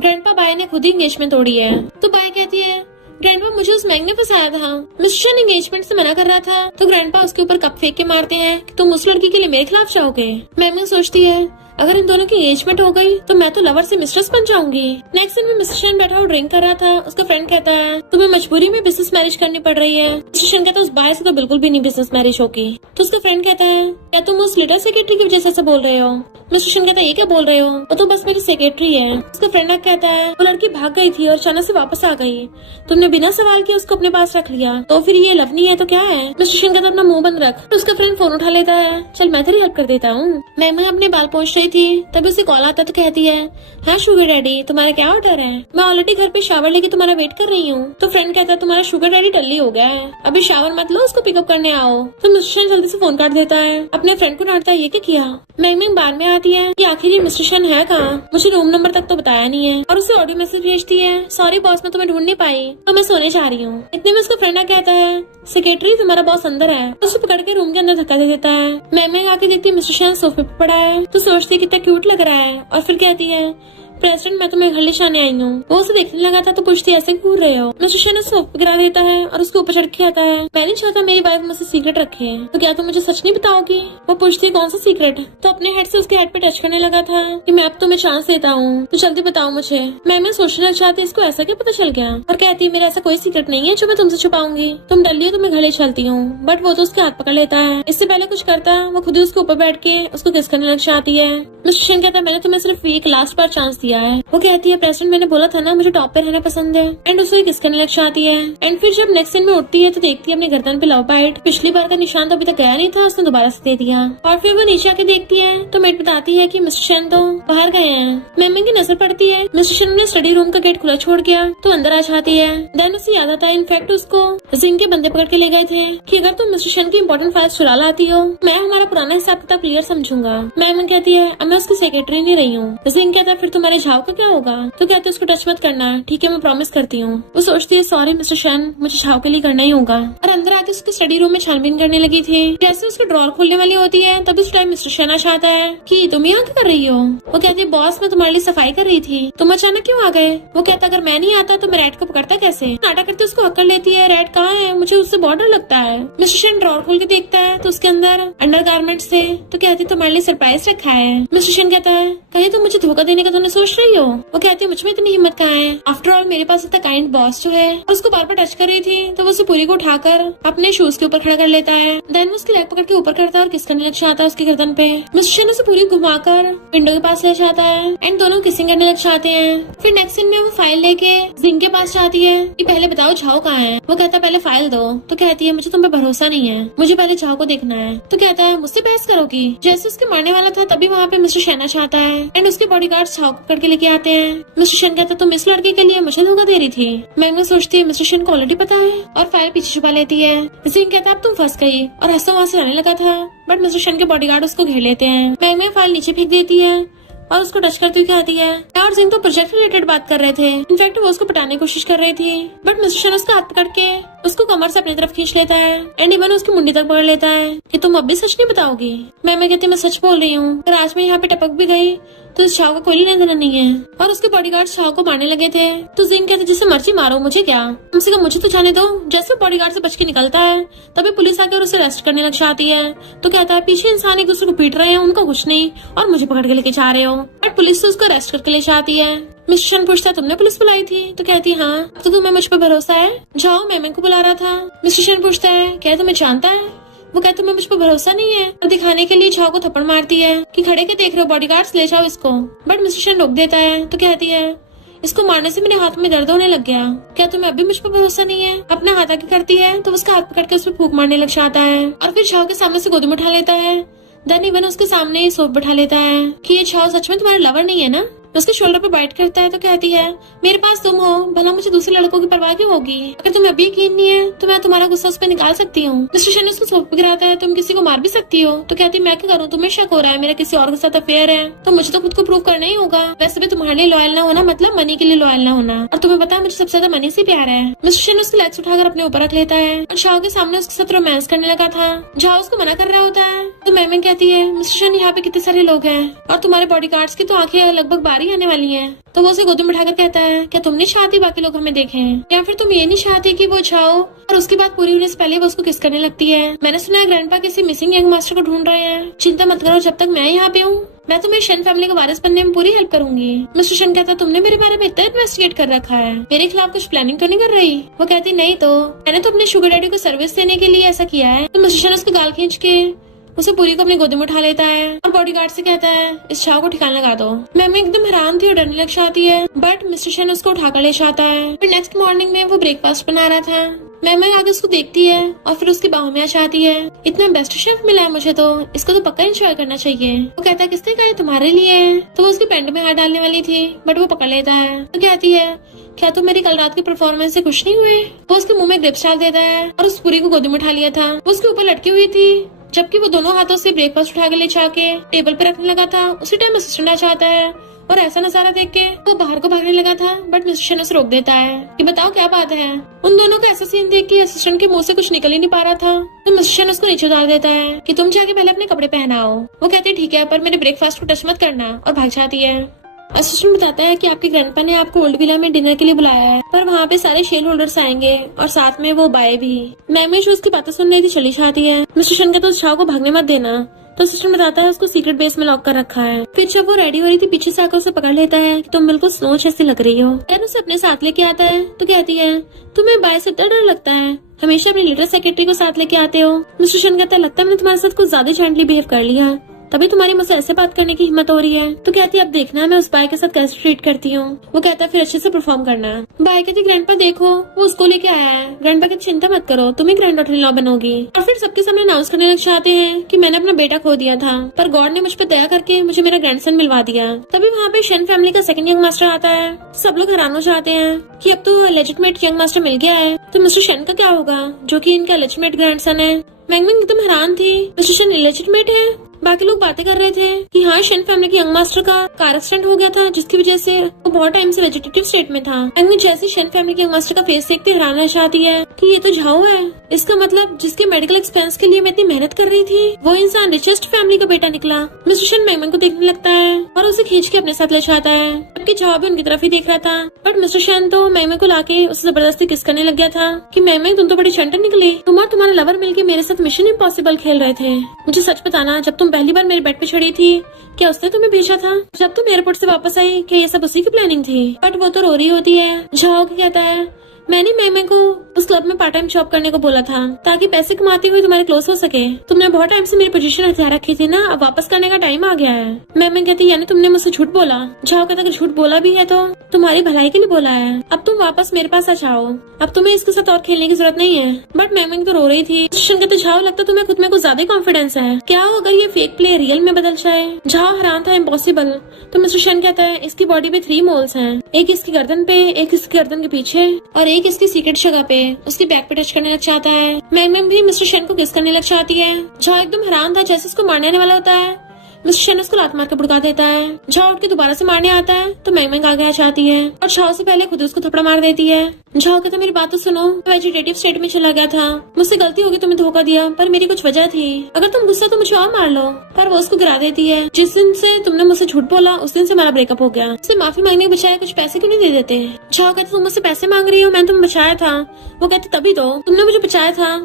ग्रैंडपा बाय ने खुद ही एंगेजमेंट तोड़ी है। तो बाय कहती है ग्रैंडपा मुझे उस मैंग ने फंसाया था, मिस्टर शन एंगेजमेंट से मना कर रहा था। तो ग्रैंडपा उसके ऊपर कप फेंक के मारते हैं कि तुम उस लड़की के लिए मेरे खिलाफ जाओगे। मैम सोचती है अगर इन दोनों की एंगेजमेंट हो गई तो मैं तो लवर से मिस्ट्रेस बन जाऊंगी। नेक्स्ट दिन में मिस्टर शन बैठा और ड्रिंक कर रहा था। उसका फ्रेंड कहता है तुम्हें मजबूरी में बिजनेस मैरिज करनी पड़ रही है। मिस्टर शन कहता है उस बाय से तो बिल्कुल भी नहीं बिजनेस मैरिज होगी। तो उसका फ्रेंड कहता है क्या तुम उस लिटर सेक्रेटरी की वजह से ऐसा बोल रहे हो? मिस्टर शन कहता है ये क्या बोल रहे हो, वो तो बस मेरी सेक्रेटरी है। उसका फ्रेंड कहता है वो लड़की भाग गई थी और अचानक से वापस आ गई, तुमने बिना सवाल के उसको अपने पास रख लिया, तो फिर ये लव नहीं है तो क्या है? मिस्टर शन कहता है अपना मुंह बंद रख। तो उसका फ्रेंड फोन उठा लेता है चल मैं तेरी हेल्प कर देता हूँ। मैं अपने बाल पोंछ रही थी तभी उसे कॉल आता तो कहती है हाँ शुगर डैडी तुम्हारा क्या ऑर्डर है? मैं ऑलरेडी घर पे शावर लेके तुम्हारा वेट कर रही हूँ। तो फ्रेंड कहता है तुम्हारा शुगर डैडी टल्ली हो गया है, अभी शावर मत लो उसको पिकअप करने आओ। तो मिस्टर शन जल्दी से फोन काट देता है, अपने फ्रेंड को डांटता है ये क्या किया। मैंग बार में आती है कि आखिर ये मिस्टर शन है कहाँ, मुझे रूम नंबर तक तो बताया नहीं है और उसे ऑडियो मैसेज भेजती है सॉरी बॉस मैं तुम्हें ढूंढ नहीं पाई तो मैं सोने जा रही हूँ। इतने में उसका फ्रेंड कहता है सेक्रेटरी तुम्हारा बॉस अंदर है। तो उसे पकड़ के रूम के अंदर धक्का दे देता है। मैंग आके देखती है मिस्टर शन सोफे पे पड़ा है तो सोचती है कितना क्यूट लग रहा है और फिर कहती है प्रेसिडेंट मैं तुम्हें घर ले जाने आई हूँ। वो उसे देखने लगा था तो पूछती है ऐसे घूर रहे हो। मिस्टर शन उसे सोफे गिरा देता है और उसके ऊपर चढ़ के आता है मैं नहीं चाहता मेरी वाइफ मुझसे सीक्रेट रखे, तो क्या तुम मुझे सच नहीं बताओगी? वो पूछती है कौन सा सीक्रेट? तो अपने हेड से उसके हेड पे टच करने लगा था कि मैं अब तुम्हें चांस देता हूँ तो जल्दी बताओ मुझे। मैं सोचने लग जाती इसको ऐसा क्या पता चल गया और कहती है मेरा ऐसा कोई सीक्रेट नहीं है जो मैं तुमसे छुपाऊंगी, तुम डर लियो तो मैं घर ले चलती हूँ। बट वो तो उसके हाथ पकड़ लेता है। इससे पहले कुछ करता वो खुद ही उसके ऊपर बैठ के उसको किस करने लग जाती है। मिस्टर शन कहता है मैंने तुम्हें सिर्फ एक लास्ट बार चांस दिया है। वो कहती है प्रेसिडेंट मैंने बोला था ना मुझे टॉप पे रहना पसंद है एंड उसे किस करने लग जाती है। एंड फिर जब नेक्स्ट सीन में उठती है तो देखती है अपने गर्दन पे लव बाइट, पिछली बार का निशान तो अभी तक गया नहीं था, उसने दोबारा से दे दिया। और फिर वो नीचे आके देखती है तो मेट बताती है कि मिस्टर शन तो बाहर गए हैं। मैम की नजर पड़ती है मिस्टर शन ने स्टडी रूम का गेट खुला छोड़ गया तो अंदर आ जाती है। देन उसे याद आता है इनफैक्ट उसको जिंग के बंदे पकड़ के ले गए थे कि अगर तुम मिस्टर शन की इंपॉर्टेंट फाइल्स चुरा लाती हो मैं हमारा पुराना हिसाब किताब क्लियर समझूंगा। मैम कहती है अब मैं उसकी सेक्रेटरी नहीं रही हूँ। जिंग कहता है फिर तुम्हारे तुम्हारे झाव का क्या होगा? तो कहते उसको टच मत करना। ठीक है, मैं प्रॉमिस करती हूँ। वो सोचती है सॉरी मिस्टर शन, मुझे झाव के लिए करना ही होगा। और अंदर आके उसके स्टडी रूम में छानबीन करने लगी थी। जैसे उसकी ड्रॉर खोलने वाली होती है तभी उस टाइम मिस्टर शन आता है कि तुम यहाँ क्या कर रही हो? वो कहती है बॉस, मैं तुम्हारे लिए सफाई कर रही थी, तुम अचानक क्यों आ गए? वो कहता अगर मैं नहीं आता तो मैं रेड को पकड़ता कैसे? नाटक करते उसको अकड़ लेती है, रेड कहाँ है, मुझे उससे बहुत डर लगता है। मिस्टर शन ड्रॉर खोल के देखता है तो उसके अंदर अंडरगारमेंट्स थे। तो कहती तुम्हारे लिए सरप्राइज रखा है। मिस्टर शन कहता है कहीं तुम मुझे धोखा देने का तुमने सोच रही हो? वो कहती है मुझमें इतनी हिम्मत कहाँ है, आफ्टर ऑल मेरे पास इतना काइंड बॉस जो है। और उसको बार बार टच कर रही थी तो वो उसे पूरी को उठाकर अपने शूज के ऊपर खड़ा कर लेता है। देन वो उसकी लेग पकड़ के ऊपर करता है और किस करने लग जाता है उसकी गर्दन पे। मिस्टर शन उसे पूरी घुमाकर विंडो के पास ले जाता है एंड दोनों किसिंग करने लग जाते हैं। फिर नेक्स्ट सीन में वो फाइल लेके जिंग के पास जाती है कि पहले बताओ झाओ कहाँ है? वो कहता है पहले फाइल दो। तो कहती है मुझे तुम पे भरोसा नहीं है, मुझे पहले झाओ को देखना है। तो कहता है मुझसे बहस करोगी? जैसे उसके मारने वाला था तभी वहाँ पे मिस्टर शन आता है एंड उसके बॉडीगार्ड झाओ को पकड़ के लेके आते हैं। मिस्टर शन कहता तुम इस लड़के के लिए मुझे धोखा दे रही थी। मैंग सोचती है मिस्टर शन को ऑलरेडी पता है और फाइल पीछे छुपा लेती है। जिंग कहता अब तुम फंस गई और हंसता वहाँ से आने लगा था, बट मिस्टर शन के बॉडीगार्ड उसको घेर लेते हैं। मैंग फाइल नीचे फेंक देती है और उसको टच करती हुई कहती है और जिंग तो प्रोजेक्ट रिलेटेड बात कर रहे थे। इनफैक्ट वो उसको पटाने की कोशिश कर रही थी, बट मिस्टर शन उसका हाथ पकड़ के उसको कमर से अपनी तरफ खींच लेता है एंड इवन उसकी मुंडी तक पकड़ लेता है कि तुम अब भी सच नहीं बताओगी? मैं कहती मैं सच बोल रही हूँ, अगर आज मैं यहाँ पे टपक भी गई तो इस छाव का कोई लेना देना नहीं है। और उसके बॉडीगार्ड छाव को मारने लगे थे तो जिंग कहते जिससे मर्जी मारो, मुझे क्या, कम से कम मुझे तो जाने दो। जैसे बॉडीगार्ड से बच के निकलता है तभी पुलिस आकर उसे अरेस्ट करने लग जाती है। तो कहता है पीछे इंसान एक दूसरे को पीट रहे हैं, उनका कुछ नहीं और मुझे पकड़ के लेके जा रहे हो। बट पुलिस से उसको अरेस्ट करके ले जाती है। मिस्टर शन पूछता है तुमने पुलिस बुलाई थी? तो कहती है हाँ। तो तुम्हें मुझ पर भरोसा है? जाओ, मैं को बुला रहा था। मिस्टर शन पूछता है क्या तुम्हें जानता है? वो कहते तुम्हें मुझ पर भरोसा नहीं है। तो दिखाने के लिए झाओ को थप्पड़ मारती है कि खड़े के देख रहे हो, बॉडीगार्ड्स ले जाओ इसको। बट मिस्टर शन रोक देता है। तो कहती है इसको मारने से मेरे हाथ में दर्द होने लग गया, क्या तुम्हें अभी मुझ पर भरोसा नहीं है? अपना हाथ आगे करती है तो उसका हाथ पकड़ के उस पर फूंक मारने लग जाता है और फिर झाओ के सामने से गोदी में उठा लेता है। देन इवन उसके सामने ये सोप बैठा लेता है कि ये झाओ सच में तुम्हारा लवर नहीं है ना? उसके शोल्डर पे बाइट करता है। तो कहती है मेरे पास तुम हो, भला मुझे दूसरे लड़कों की परवाह क्यों होगी? अगर तुम्हें अभी यकीन नहीं है तो मैं तुम्हारा गुस्सा उस पर निकाल सकती हूँ। मिस्टर शन उसको सोप पे गिराता है, तुम किसी को मार भी सकती हो। तो कहती मैं क्या करूँ, तुम्हें शक हो रहा है मेरा किसी और के साथ अफेयर है, तो मुझे तो खुद को प्रूव करना ही होगा। वैसे भी तुम्हारे लिए लॉयल ना होना मतलब मनी के लिए लॉयल ना होना, और तुम्हें पता है मुझे सबसे ज्यादा मनी से प्यार है। मिस्टर शन उसकी लेग्स उठाकर अपने ऊपर रख लेता है और शाह के सामने उसके साथ रोमांस करने लगा था। झाओ उसको मना कर रहा होता है तो मैम कहती है मिस्टर शन यहाँ पे कितने सारे लोग हैं और तुम्हारे बॉडीगार्ड्स की तो आंखें लगभग बारी आने वाली है। तो वो उसे गोदी में उठाकर कहता है क्या तुम नहीं चाहती बाकी लोग हमें देखें, या फिर तुम ये नहीं चाहती कि वो जाओ? और उसकी बात पूरी होने से पहले वो उसको किस करने लगती है। मैंने सुना है ग्रैंडपा किसी मिसिंग यंग मास्टर को ढूंढ रहे हैं, चिंता मत करो जब तक मैं यहाँ पे हूँ मैं तुम्हें शन फैमिली को वारिस बनने में पूरी हेल्प करूंगी। मिस्टर शन कहता तुमने मेरे बारे में इतना इन्वेस्टिगेट कर रखा है, मेरे खिलाफ कुछ प्लानिंग तो नहीं कर रही? वो कहती नहीं तो मैंने तो अपने शुगर डैडी को सर्विस देने के लिए ऐसा किया है। तो मिस्टर शन उसको गाल खींच के उसे पूरी को अपनी गोदी में उठा लेता है और बॉडीगार्ड से कहता है इस छाव को ठिकाना लगा दो। मैम एकदम हैरान थी और डरने लग जाती है, बट मिस्टर शन उसको उठाकर ले जाता है। फिर नेक्स्ट मॉर्निंग में वो ब्रेकफास्ट बना रहा था। मैम आगे उसको देखती है और फिर उसकी बाहों में आ जाती है। इतना बेस्ट शेफ मिला है मुझे, तो इसको तो पक्का एंजॉय करना चाहिए। वो कहता है किसने कहा तुम्हारे लिए? तो वो उसकी पैंट में हाथ डालने वाली थी बट वो पकड़ लेता है। तो कहती है क्या तुम मेरी कल रात की परफॉर्मेंस से खुश नहीं हुए? वो उसके मुंह में ग्रिप्स डाल देता है और उस पूरी को गोदी में उठा लिया था। वो उसके ऊपर लटकी हुई थी जबकि वो दोनों हाथों से ब्रेकफास्ट उठा के ले जाके टेबल पे रखने लगा था। उसी टाइम असिस्टेंट आ जाता है और ऐसा नजारा देख के वो बाहर को भागने लगा था, बट मिस्टर शन उसे रोक देता है कि बताओ क्या बात है। उन दोनों का ऐसा सीन देख के असिस्टेंट के मुंह से कुछ निकल ही नहीं पा रहा था। तो मिस्टर शन उसको नीचे डाल देता है कि तुम जाके पहले अपने कपड़े पहनाओ। वो कहती है ठीक है पर मेरे ब्रेकफास्ट को टच मत करना और भाग जाती है। असिस्टेंट बताता है कि आपके ग्रैंडपा ने आपको ओल्ड विला में डिनर के लिए बुलाया है, पर वहाँ पे सारे शेयर होल्डर्स आएंगे और साथ में वो बाय भी। मैम जो उसकी बातें सुन रही थी चली जाती है। मिस्टर शन कहता है उस छाव को भागने मत देना। तो असिस्टेंट बताता है उसको सीक्रेट बेस में लॉक कर रखा है। फिर जब वो रेडी हो रही थी पीछे से आकर उसे पकड़ लेता है कि तुम बिल्कुल स्नो जैसी लग रही हो। फिर उसे अपने साथ लेके आता है तो कहती है तुम्हें बाय से डर लगता है, हमेशा अपने लीडर सेक्रेटरी को साथ लेके आते हो। मिस्टर शन कहता है लगता है मैंने तुम्हारे साथ कुछ ज्यादा जेंटली बिहेव कर लिया, तभी तुम्हारी मुझसे ऐसे बात करने की हिम्मत हो रही है। तो कहती है अब देखना है मैं उस बाय के साथ कैसे ट्रीट करती हूँ। वो कहता है फिर अच्छे से परफॉर्म करना। बाय कहती ग्रैंडपा देखो वो उसको लेके आया है। ग्रैंडपा कहती चिंता मत करो तुम ही ग्रैंड डॉटर इन लॉ बनोगी। और फिर सबके सामने अनाउंस करने लग जाते हैं कि मैंने अपना बेटा खो दिया था पर गॉड ने मुझ पर दया करके मुझे मेरा ग्रैंडसन मिलवा दिया। तभी वहाँ पे शन फैमिली का सेकंड यंग मास्टर आता है। सब लोग हैरान हो जाते हैं कि अब तो लेजिटमेट यंग मास्टर मिल गया है, तो मिस्टर शन का क्या होगा जो कि इनका लेजिटमेट ग्रैंडसन है। मैंग एकदम हैरान थी, मिस्टर शन इलेजिटमेट है? बाकी लोग बातें कर रहे थे कि हाँ, शन फैमिली के यंग मास्टर का कार एक्सीडेंट हो गया था, जिसकी वजह से वो बहुत टाइम से वेजिटेटिव स्टेट में था। एंड जैसे शन फैमिली के यंग मास्टर का फेस देखते हैरान रह जाती है कि ये तो झाओ है। इसका मतलब जिसके मेडिकल एक्सपेंस के लिए मैं इतनी मेहनत कर रही थी, वो इंसान रिचेस्ट फैमिली का बेटा निकला। मिस्टर शन मैंगमैन को देखने लगता है और उसे खींच के अपने साथ ले जाता है, जबकि झाओ भी उनकी तरफ ही देख रहा था। बट मिस्टर शन तो मैंगमैन को लाके उसे जबरदस्ती किस करने लग गया था कि मैंगमैन, तुम तो बड़ी चंटर निकली, तुम और तुम्हारा लवर मिलके मेरे साथ मिशन इम्पॉसिबल खेल रहे थे। मुझे सच बताना, जब तुम पहली बार मेरे बेड पे चढ़ी थी, क्या उसने तुम्हें भेजा था? जब तुम एयरपोर्ट से वापस आई, क्या ये सब उसी की प्लानिंग थी? बट वो तो रो रही होती है। झाओ की कहता है, मैंने मैंगमैन को उस क्लब में पार्ट टाइम जॉब करने को बोला था ताकि पैसे कमाते हुए तुम्हारे क्लोज हो सके। तुमने बहुत टाइम से मेरी पोजीशन हथियार रखी थी ना, अब वापस करने का टाइम आ गया है। मैंगमैन कहती, यानी तुमने मुझसे झूठ बोला? झाओ कहता कि झूठ बोला भी है तो तुम्हारी भलाई के लिए बोला है। अब तुम वापस मेरे पास आ जाओ, अब तुम्हें इसके साथ और खेलने की जरूरत नहीं है। बट मैंगमैन तो रो रही थी। शन कहते, झाओ लगता तुम्हें खुद में कुछ ज्यादा कॉन्फिडेंस है, क्या हो अगर ये फेक प्ले रियल में बदल जाए? झाओ हैरान था, इम्पॉसिबल। तो मिस्टर शन कहता है, इसकी बॉडी पे 3 मोल्स हैं, एक इसकी गर्दन पे, एक इसकी गर्दन के पीछे और एक इसकी सीक्रेट जगह पे। उसकी बैक पे टच करने लग जाता है। मैंगमैन भी मिस्टर शन को किस करने लग जाती है। झाओ एकदम हैरान था, जैसे उसको मारने वाला होता है। मिस्टर शन उसको लात मार के भड़का देता है। झाओ उठ के दोबारा से मारने आता है तो मैंगमैन आगे आ जाती है और झाओ से पहले खुद उसको थप्पड़ मार देती है। झाओ कहता, मेरी बात तो सुनो, वेजिटेटिव स्टेट में चला गया था, मुझसे गलती होगी, तुम्हें धोखा दिया, पर मेरी कुछ वजह थी, अगर तुम गुस्सा तो मुझे और मार लो। पर वो उसको गिरा देती है, जिस दिन से तुमने मुझसे झूठ बोला उस दिन से हमारा ब्रेकअप हो गया, उससे माफी मांगने के बजाय कुछ पैसे क्यों नहीं दे देते? झाओ कहता, तुम मुझसे पैसे मांग रही हो, मैंने तुम्हें बचाया था। वो कहती, तभी तो तुमने मुझे बचाया था,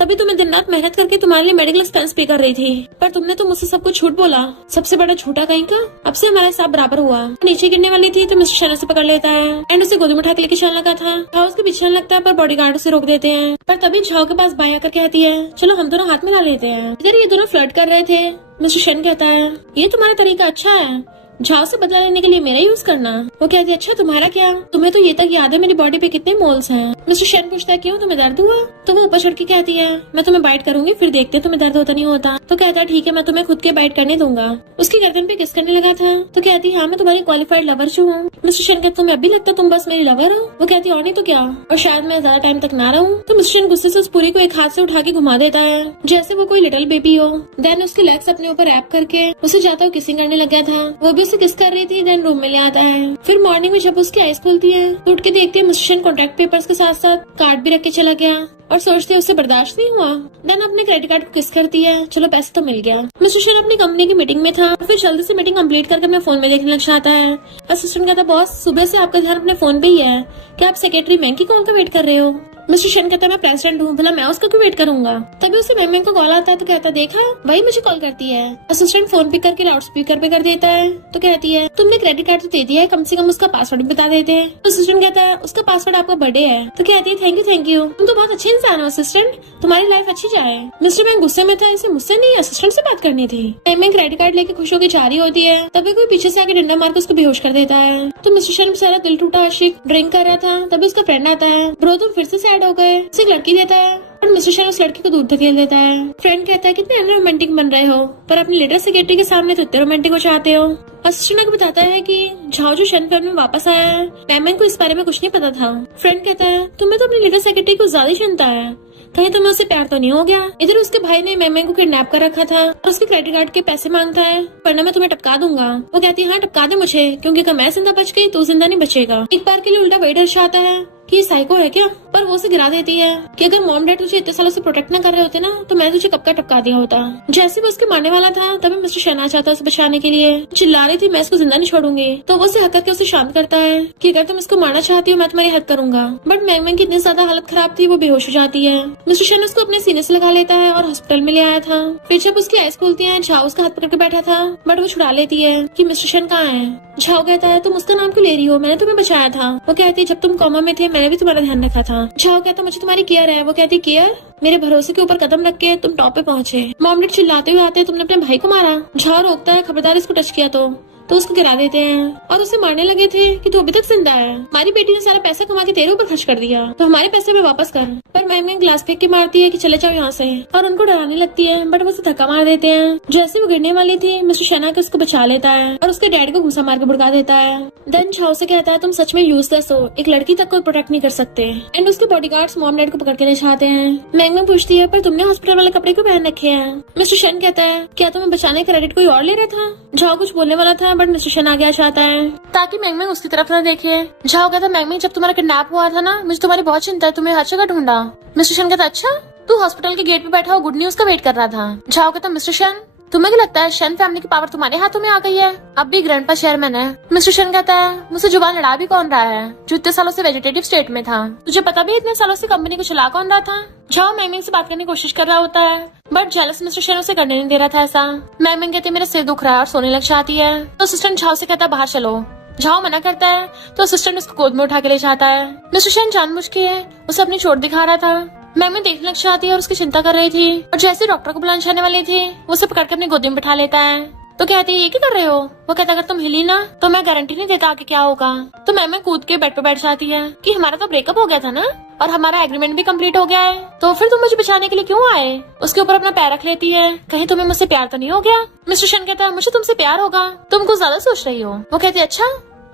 तभी तो मैं दिन रात मेहनत करके तुम्हारे लिए मेडिकल एक्सपेंस पे कर रही थी, पर तुमने तो मुझसे सब कुछ झूठ बोला, सबसे बड़ा झूठा कहीं का। अब से हमारा हिसाब बराबर हुआ। नीचे गिरने वाली थी तो मिस्टर शन उसे पकड़ लेता है एंड उसे गोदी में उठा के लेके चलने लगा था। झाओ उसके पीछे लगता है पर बॉडीगार्ड उसे रोक देते हैं। पर तभी झाओ के पास बाई आकर कहती है, चलो हम दोनों हाथ मिला लेते हैं। इधर ये दोनों फ्लर्ट कर रहे थे। मिस्टर शन कहता है, ये तुम्हारा तरीका अच्छा है, झाओ से बदला लेने के लिए मेरा यूज करना। वो कहती है, अच्छा तुम्हारा क्या, तुम्हें तो ये तक याद है मेरी बॉडी पे कितने मोल्स हैं? मिस्टर शन पूछता है, क्यों तुम्हें दर्द हुआ? तो वो ऊपर चढ़ के कहती है, मैं तुम्हें बाइट करूंगी, फिर देखते हैं तुम्हें दर्द होता नहीं होता। तो कहता है, ठीक है, मैं तुम्हें खुद के बाइट करने दूंगा। उसकी गर्दन पे किस करने लगा था तो कहती, हाँ मैं तुम्हारी क्वालिफाइड लवर जो हूँ। मिस्टर शन कहता, तुम्हें अभी लगता तुम बस मेरी लवर हो? वो कहती, और नहीं तो क्या, और शायद मैं ज्यादा टाइम तक ना रहूं। तो मिस्टर शन गुस्से से उस पूरी को एक हाथ से उठा के घुमा देता है जैसे वो कोई लिटिल बेबी हो। देन उसकी लेग्स अपने ऊपर रैप करके उसे जाता हुआ किसिंग करने लग गया था। वो भी उसे किस कर रही थी। देन रूम में ले आता है। फिर मॉर्निंग में जब उसकी आईज खुलती है तो उठ के देखते हैं मिस्टर शन कॉन्ट्रैक्ट पेपर्स के साथ साथ कार्ड भी रख के चला गया और सोचते उससे बर्दाश्त नहीं हुआ। देन अपने क्रेडिट कार्ड को किस करती है, चलो पैसे तो मिल गया। मिस्टर शन अपनी कंपनी की मीटिंग में था, फिर जल्दी से मीटिंग कंप्लीट करके अपने फोन में देखने लग जाता है। असिस्टेंट कहता, बॉस सुबह से आपका ध्यान अपने फोन पे ही है, क्या आप सेक्रेटरी मैंग की कॉल का वेट कर रहे हो? मिस्टर शन कहता, मैं प्रेसिडेंट हूँ, भला मैं उसका क्यों वेट करूंगा? तभी उसे मैम को कॉल आता है तो कहता, देखा वही मुझे कॉल करती है। असिस्टेंट फोन पिक करके लाउड स्पीकर पे कर देता है तो कहती है, तुमने क्रेडिट कार्ड तो दे दिया है, कम से कम उसका पासवर्ड भी बता देते हैं। असिस्टेंट कहता है, उसका पासवर्ड आपका बर्थडे है। तो कहती है, थैंक यू, तुम तो बहुत अच्छे इंसान हो असिस्टेंट, तुम्हारी लाइफ अच्छी जाए। मिस्टर मैंग गुस्से में था, इसे मुझसे नहीं असिस्टेंट से बात करनी थी। मैम क्रेडिट कार्ड लेके खुश होकर जा रही होती है, तभी कोई पीछे से आके डंडा मार के उसको बेहोश कर देता है। तो मिस्टर शन बेचारा दिल टूटा आशिक ड्रिंक कर रहा था, तभी उसका फ्रेंड आता है, ब्रो तुम फिर से सैड हो गए। लड़की देता है और मिस्टर शन उस लड़की को दूर धकेल देता है। फ्रेंड कहता है, कितने अनरोमांटिक बन रहे हो, पर अपनी लेटर सेक्रेटरी के सामने तो इतने रोमांटिक हो चाहते हो। असिस्टेंट को बताता है कि झाओ जो शन फैमिली में वापस आया है, मैम को इस बारे में कुछ नहीं पता था। फ्रेंड कहता है, तुम्हें तो अपनी लेटर सेक्रेटरी को ज्यादा चिंता है, कहीं तुम्हें उससे प्यार तो नहीं हो गया? इधर उसके भाई ने मैम को किडनैप कर रखा था और उसके क्रेडिट कार्ड के पैसे मांगता है, वरना मैं तुम्हें टपका दूंगा। वो कहती है, हाँ टपका दे मुझे, क्योंकि अगर मैं जिंदा बच गई तो जिंदा नहीं बचेगा। एक बार के लिए उल्टा वही दर्शाता है कि ये साइको है क्या, पर वो उसे गिरा देती है कि अगर मॉम डैड तुझे इतने सालों से प्रोटेक्ट न कर रहे होते ना तो मैं तुझे कब का टपका दिया होता। जैसे वो उसके मारने वाला था तभी मिस्टर शन आ जाता है उसे बचाने के लिए। चिल्ला रही थी, मैं इसको जिंदा नहीं छोड़ूंगी। तो वो उसे हक करके उसे शांत करता है कि अगर तुम इसको मारना चाहती हो मैं तुम्हारी हेल्प करूंगा। बट मैंग की इतनी ज्यादा हालत खराब थी वो बेहोश हो जाती है। मिस्टर शन उसको अपने सीने से लगा लेता है और हॉस्पिटल में ले आया था। फिर जब उसकी आईज खुलती है, झाओ उसका हाथ पकड़ के बैठा था, बट वो छुड़ा लेती है कि मिस्टर शन कहाँ है। झाओ कहता है, तुम उसका नाम क्यों ले रही हो, मैंने तुम्हें बचाया था। वो कहती है, जब तुम कोमा में थे मैंने भी तुम्हारा ध्यान रखा था। झाओ कहता, मुझे तुम्हारी केयर है। वो कहती, केयर? मेरे भरोसे के ऊपर कदम रख के तुम टॉप पे पहुंचे। मॉम डैड चिल्लाते हुए आते, तुमने अपने भाई को मारा। झाओ रोकता है, खबरदार इसको टच किया तो तो उसको गिरा देते हैं और उसे मारने लगे थे कि तू अभी तक जिंदा है, हमारी बेटी ने सारा पैसा कमा के तेरे ऊपर खर्च कर दिया, तो हमारे पैसे में वापस कर। पर मैंग ग्लास फेंक के मारती है कि चले जाओ यहाँ से, और उनको डराने लगती है, बट वो उसे धक्का मार देते हैं। जैसे वो गिरने वाली थी, मिस्टर शना के उसको बचा लेता है और उसके डैड को घूसा मार के भड़का देता है। देन झाओ से कहता है तुम सच में यूजलेस हो, एक लड़की तक को प्रोटेक्ट नहीं कर सकते। एंड उसके बॉडीगार्ड्स मॉम डैड को पकड़ के ले जाते हैं। मैंग पूछती है पर तुमने हॉस्पिटल वाले कपड़े क्यों पहन रखे हैं? मिस्टर शन कहता है क्या तुम्हें बचाने का क्रेडिट कोई और ले रहा था? झाओ कुछ बोलने वाला था, बट मिस्टर शन आगे आ जाता है ताकि मैंग उसकी तरफ न देखे। झाओ कहता है मैंग जब तुम्हारा किडनैप हुआ था ना, मुझे तुम्हारी बहुत चिंता है, तुम्हें हर जगह ढूंढा। मिस्टर शन कहता अच्छा, तू हॉस्पिटल के गेट पे बैठा हो गुड न्यूज का वेट कर रहा था। झाओ कहता मिस्टर शन तुम्हें क्या लगता है शन फैमिली की पावर तुम्हारे हाथों में आ गई है? अब भी ग्रैंडपा चेयरमैन है। मिस्टर शन कहता है मुझसे जुबान लड़ा भी कौन रहा है जो इतने सालों से वेजिटेटिव स्टेट में था? तुझे पता भी इतने सालों से कंपनी को चला कौन रहा था? झाओ मैंग से बात करने की कोशिश कर रहा होता है, बट जेलस मिस्टर शन उसे करने नहीं दे रहा था ऐसा। मैंग कहते मेरा सिर दुख रहा है और सोने लग जाती है, तो असिस्टेंट झाओ से कहता है बाहर चलो। झाओ मना करता है तो असिस्टेंट उसको गोद में उठा के ले जाता है। मिस्टर शन जानबूझ के उसे अपनी चोट दिखा रहा था। मैम देखने लग जाती है और उसकी चिंता कर रही थी, और जैसे डॉक्टर को बुलाने जाने वाली थी वो उसे पकड़ के अपनी गोदी में बिठा लेता है। तो कहती है ये क्या कर रहे हो? वो कहता अगर तुम हिली ना तो मैं गारंटी नहीं देता आगे क्या होगा। तो मैम कूद के बेड पे बैठ जाती है कि हमारा तो ब्रेकअप हो गया था ना, और हमारा एग्रीमेंट भी कंप्लीट हो गया है, तो फिर तुम मुझे बचाने के लिए क्यों आए? उसके ऊपर अपना पैर रख लेती है, कहीं तुम्हें मुझसे प्यार तो नहीं हो गया? मिस्टर शन कहता है मुझे तुमसे प्यार होगा, तुम कुछ ज्यादा सोच रही हो। वो कहती है अच्छा,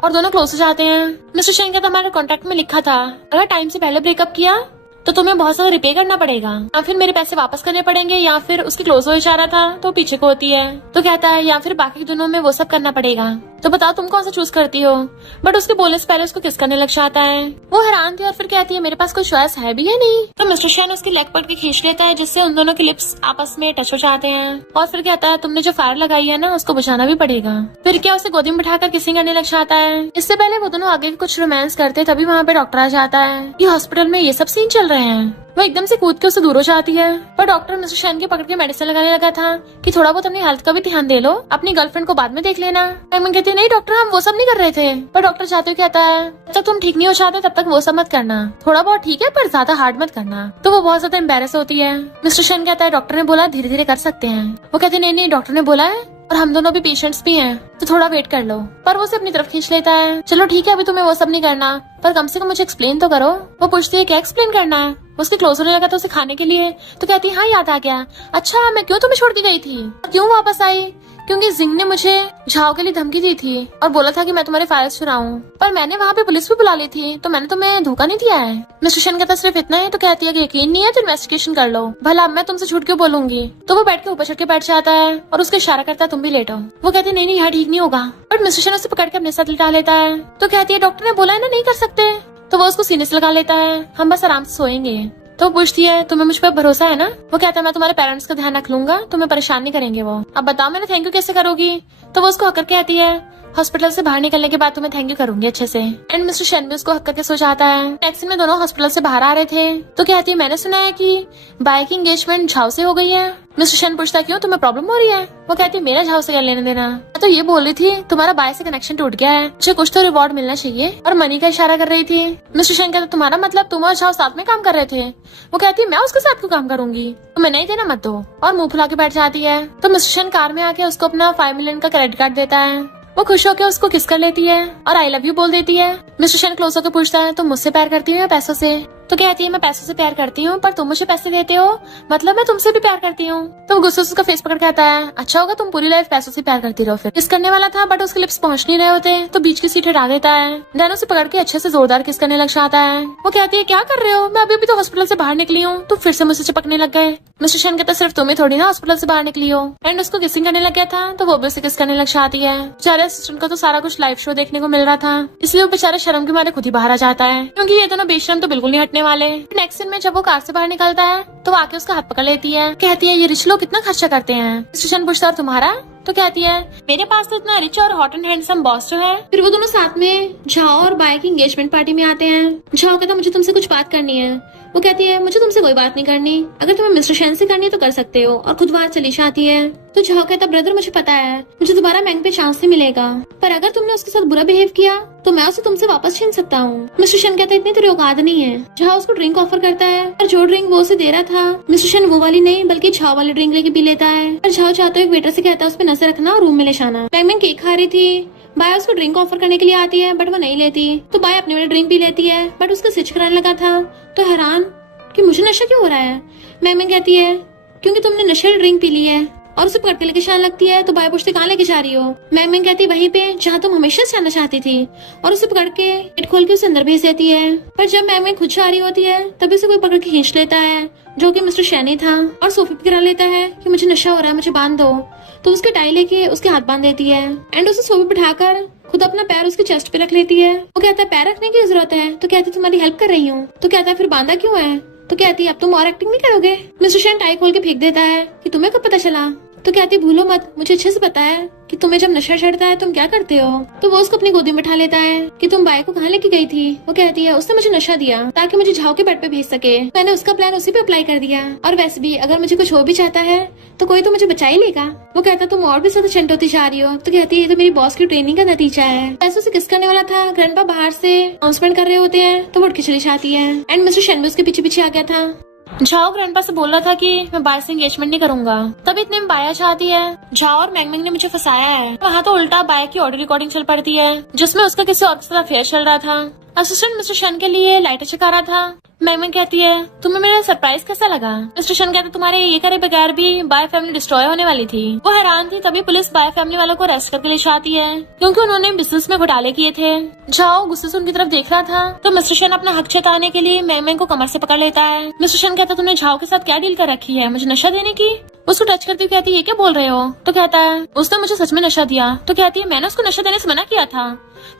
और दोनों क्लोज हो जाते हैं। मिस्टर शन कहता हमारे कॉन्ट्रैक्ट में लिखा था अगर टाइम से पहले ब्रेकअप किया तो तुम्हें बहुत सारा रिपे करना पड़ेगा, या फिर मेरे पैसे वापस करने पड़ेंगे, या फिर उसकी क्लोज हो जा रहा था तो पीछे को होती है। तो कहता है या फिर बाकी दोनों में वो सब करना पड़ेगा, तो बताओ तुम कौन सा चूज करती हो? बट उसके बोलने से पहले उसको किस करने लग जाता है। वो हैरान थी और फिर कहती है मेरे पास कोई चॉइस है भी है नहीं। तो मिस्टर शन उसकी लेग पकड़ के खींच लेता है, जिससे उन दोनों के लिप्स आपस में टच हो जाते हैं, और फिर कहता है तुमने जो फायर लगाई है ना उसको बुझाना भी पड़ेगा। फिर क्या उसे गोदी में बिठाकर किसिंग करने लग जाता है। इससे पहले वो दोनों आगे कुछ रोमांस करते तभी वहाँ पे डॉक्टर आ जाता है कि हॉस्पिटल में ये सब सीन चल रहे हैं। वो एकदम से कूद के उससे दूर हो जाती है, पर डॉक्टर मिस्टर शन के पकड़ के मेडिसिन लगाने लगा था कि थोड़ा बहुत अपनी हेल्थ का भी ध्यान दे लो, अपनी गर्लफ्रेंड को बाद में देख लेना। मैम कहती है नहीं डॉक्टर हम वो सब नहीं कर रहे थे, पर डॉक्टर चाहते हुए कहता है जब तक तुम ठीक नहीं हो जाते तब तक वो सब मत करना, थोड़ा बहुत ठीक है पर ज्यादा हार्ड मत करना। तो वो बहुत ज्यादा एम्बेरस होती है। मिस्टर शन कहता है डॉक्टर ने बोला धीरे धीरे कर सकते हैं। वो कहते नहीं डॉक्टर ने बोला है और हम दोनों भी पेशेंट्स भी हैं, तो थोड़ा वेट कर लो। पर वो उसे अपनी तरफ खींच लेता है। चलो ठीक है अभी तुम्हें वो सब नहीं करना, पर कम से कम मुझे एक्सप्लेन तो करो। वो पूछती है क्या एक्सप्लेन करना है? उसके क्लोज होने लगा था उसे खाने के लिए, तो कहती है हाँ याद आ गया, अच्छा मैं क्यों तुम्हें छोड़ के गई थी, क्यों वापस आई? क्योंकि जिंग ने मुझे झाओ के लिए धमकी दी थी और बोला था कि मैं तुम्हारे फाइल्स चुराऊं, पर मैंने वहाँ पे पुलिस भी बुला ली थी, तो मैंने तुम्हें धोखा नहीं दिया है। मिस्टर शन कहता सिर्फ इतना है? तो कहती है कि यकीन नहीं है तो इन्वेस्टिगेशन कर लो, भला अब मैं तुमसे झूठ क्यों बोलूंगी। तो वो बैठ के ऊपर चढ़ के बैठ जाता है और उसको इशारा करता है तुम भी लेटो। वो कहती है नहीं यहाँ ठीक नहीं होगा, बट मिस्टर शन उसे पकड़ के अपने साथ लिटा लेता है। तो कहती है डॉक्टर ने बोला है ना नहीं कर सकते, तो वो उसको सीने से लगा लेता है, हम बस आराम से सोएंगे। तो पूछती है तुम्हें मुझ पर भरोसा है ना? वो कहता है मैं तुम्हारे पेरेंट्स का ध्यान रख लूंगा, तुम्हें परेशान नहीं करेंगे वो। अब बताओ मैंने थैंक यू कैसे करोगी? तो वो उसको हक करके कहती है हॉस्पिटल से बाहर निकलने के बाद तुम्हें थैंक यू करूंगी अच्छे से। एंड मिस्टर शन भी उसको हक करके सो जाता है। नेक्स्ट में दोनों हॉस्पिटल से बाहर आ रहे थे, तो कहती है मैंने सुना है कि बाय की एंगेजमेंट झाओ से हो गई है। मिस्टर शन पूछता है क्यों तुम्हें प्रॉब्लम हो रही है? वो कहती है मेरा झाओ से क्या लेना देना, मैं तो ये बोल रही थी तुम्हारा बाय से कनेक्शन टूट गया है, मुझे कुछ तो रिवॉर्ड मिलना चाहिए, और मनी का इशारा कर रही थी। मिस्टर शन कहता तुम्हारा मतलब तुम और झाओ साथ में काम कर रहे थे? वो कहती है मैं उसके साथ क्यों काम करूंगी, तो मैं नहीं देना मत दो, और मुंह फुला के बैठ जाती है। तो मिस्टर शन कार में आके उसको अपना 5 मिलियन का क्रेडिट कार्ड देता है। वो खुश होकर उसको किस कर लेती है और आई लव यू बोल देती है। मिस्टर शन क्लोज होकर पूछता है तुम मुझसे प्यार करती हो या पैसों से? तो कहती है मैं पैसों से प्यार करती हूँ, पर तुम मुझे पैसे देते हो, मतलब मैं तुमसे भी प्यार करती हूँ। तो गुस्से से उसका फेस पकड़ कहता है अच्छा होगा तुम पूरी लाइफ पैसों से प्यार करती रहो। फिर किस करने वाला था, बट उसके लिप्स पहुंच नहीं रहे होते, तो बीच की सीट हटा देता है। देन उसे पकड़ के अच्छे से जोरदार किस करने लग जाता है। वो कहती है क्या कर रहे हो, मैं अभी तो हॉस्पिटल से बाहर निकली हूँ, तो फिर से मुझसे चिपकने लग गए। मिस्टर शन कहता सिर्फ तुम्हें थोड़ी ना हॉस्पिटल से बाहर निकली हो। एंड उसको किसिंग करने लग गया था, तो वो भी उसे किस करने लग जाती है। बेचारे असिस्टेंट को तो सारा कुछ लाइव शो देखने को मिल रहा था, इसलिए वो बेचारे शर्म के मारे खुद ही बाहर आ जाता है, क्योंकि ये दोनों बेशरम तो बिल्कुल नहीं हटने वाले। नेक्स्ट सीन में जब वो कार से बाहर निकलता है तो वो आके उसका हाथ पकड़ लेती है, कहती है ये रिच लोग कितना खर्चा करते हैं। मिस्टर शन पूछता है तुम्हारा? तो कहती है मेरे पास तो इतना रिच और हॉट एंड हैंडसम बॉस जो है। फिर वो दोनों साथ में झाओ और बाय की एंगेजमेंट पार्टी में आते हैं। झाओ कहता मुझे तुमसे कुछ बात करनी है। वो कहती है मुझे तुमसे कोई बात नहीं करनी, अगर तुम्हें मिस्टर शेन से करनी है तो कर सकते हो, और खुद वहाँ चली जाती है। तो झाओ कहता ब्रदर मुझे पता है मुझे दोबारा मैंग पे चांस नहीं मिलेगा, पर अगर तुमने उसके साथ बुरा बिहेव किया तो मैं उसे तुमसे वापस छीन सकता हूँ। मिस्टर शेन कहता है इतनी तेरी औकात नहीं है। झाओ उसको ड्रिंक ऑफर करता है, और जो ड्रिंक वो उसे दे रहा था मिस्टर शेन वो वाली नहीं बल्कि झाओ वाली ड्रिंक लेके पी लेता है। और झाओ चाहता है एक वेटर से कहता है उस पर नजर रखना और रूम में ले जाना। मैंग केक खा रही थी, बाय उसको ड्रिंक ऑफर करने के लिए आती है बट वो नहीं लेती, तो बाय अपने वाली ड्रिंक पी लेती है, बट उसका स्विच कराने लगा था तो हैरान कि मुझे नशा क्यों हो रहा है। मैंग कहती है क्योंकि तुमने नशे ड्रिंक पी ली है, और उसे पकड़ के लेके जाने लगती है। तो बाय पूछती कहाँ लेके जा रही हो। मैंग कहती है वहीं पे जहाँ तुम हमेशा से जाना चाहती थी, और उसे पकड़ के गेट खोल के उसे अंदर भेज देती है। पर जब मैंग खुद जा रही होती है तभी उसे कोई पकड़ के खींच लेता है, जो कि मिस्टर शैनी था, और सोफे पे गिरा लेता है कि मुझे नशा हो रहा है मुझे बांध दो। तो उसके टाई लेके उसके हाथ बांध देती है, एंड उसे सोफे बिठाकर खुद अपना पैर उसके चेस्ट पे रख लेती है। वो कहता है पैर रखने की जरूरत है, तो कहती है तुम्हारी हेल्प कर रही हूँ। तो कहता है फिर बांधा क्यों है। तो कहती है अब तुम और एक्टिंग नहीं करोगे। मिस्टर शैन टाई खोल के फेंक देता है कि तुम्हें कब पता चला। तो कहती भूलो मत, मुझे अच्छे से पता है कि तुम्हें जब नशा चढ़ता है तुम क्या करते हो। तो वो उसको अपनी गोदी में उठा लेता है कि तुम बाय को कहाँ लेके गई थी। वो कहती है उसने मुझे नशा दिया ताकि मुझे झाओ के बेड पे भेज सके, मैंने उसका प्लान उसी पे अप्लाई कर दिया, और वैसे भी अगर मुझे कुछ हो भी चाहता है तो कोई तो मुझे बचा ही लेगा। वो कहता तुम और भी ज्यादा चंट होती जा रही हो। तो कहती है ये तो मेरी बॉस की ट्रेनिंग का नतीजा है। वैसे उसे किस करने वाला था, ग्रैंडपा बाहर से अनाउंसमेंट कर रहे होते हैं तो वो उठ के चली जाती है, एंड मिस्टर शेन भी उसके पीछे पीछे आ गया था। झाओ ग्रैंडपा से बोल रहा था कि मैं बाय से एंगेजमेंट नहीं करूंगा, तब इतने में बाया चाहती है झाओ और मैंग ने मुझे फंसाया है। वहाँ तो उल्टा बाय की ऑडियो रिकॉर्डिंग चल पड़ती है जिसमें उसका किसी और के साथ अफेयर चल रहा था। असिस्टेंट मिस्टर शन के लिए लाइटें चका रहा था। मैंग कहती है तुम्हें मेरा सरप्राइज कैसा लगा। मिस्टर शन कहते तुम्हारे ये करे बगैर भी बाय फैमिली डिस्ट्रॉय होने वाली थी। वो हैरान थी, तभी पुलिस बाय फैमिली वालों को अरेस्ट करके ले जाती है क्योंकि उन्होंने बिजनेस में घोटाले किए थे। झाओ गुस्से से उनकी तरफ देख रहा था तो मिस्टर शन अपना हक जताने के लिए मैंग को कमर से पकड़ लेता है। मिस्टर शन कहता तुमने झाओ के साथ क्या डील कर रखी है, मुझे नशा देने की। उसको टच करती हुई कहती है ये क्या बोल रहे हो। तो कहता है उसने मुझे सच में नशा दिया। तो कहती है मैंने उसको नशा देने से मना किया था।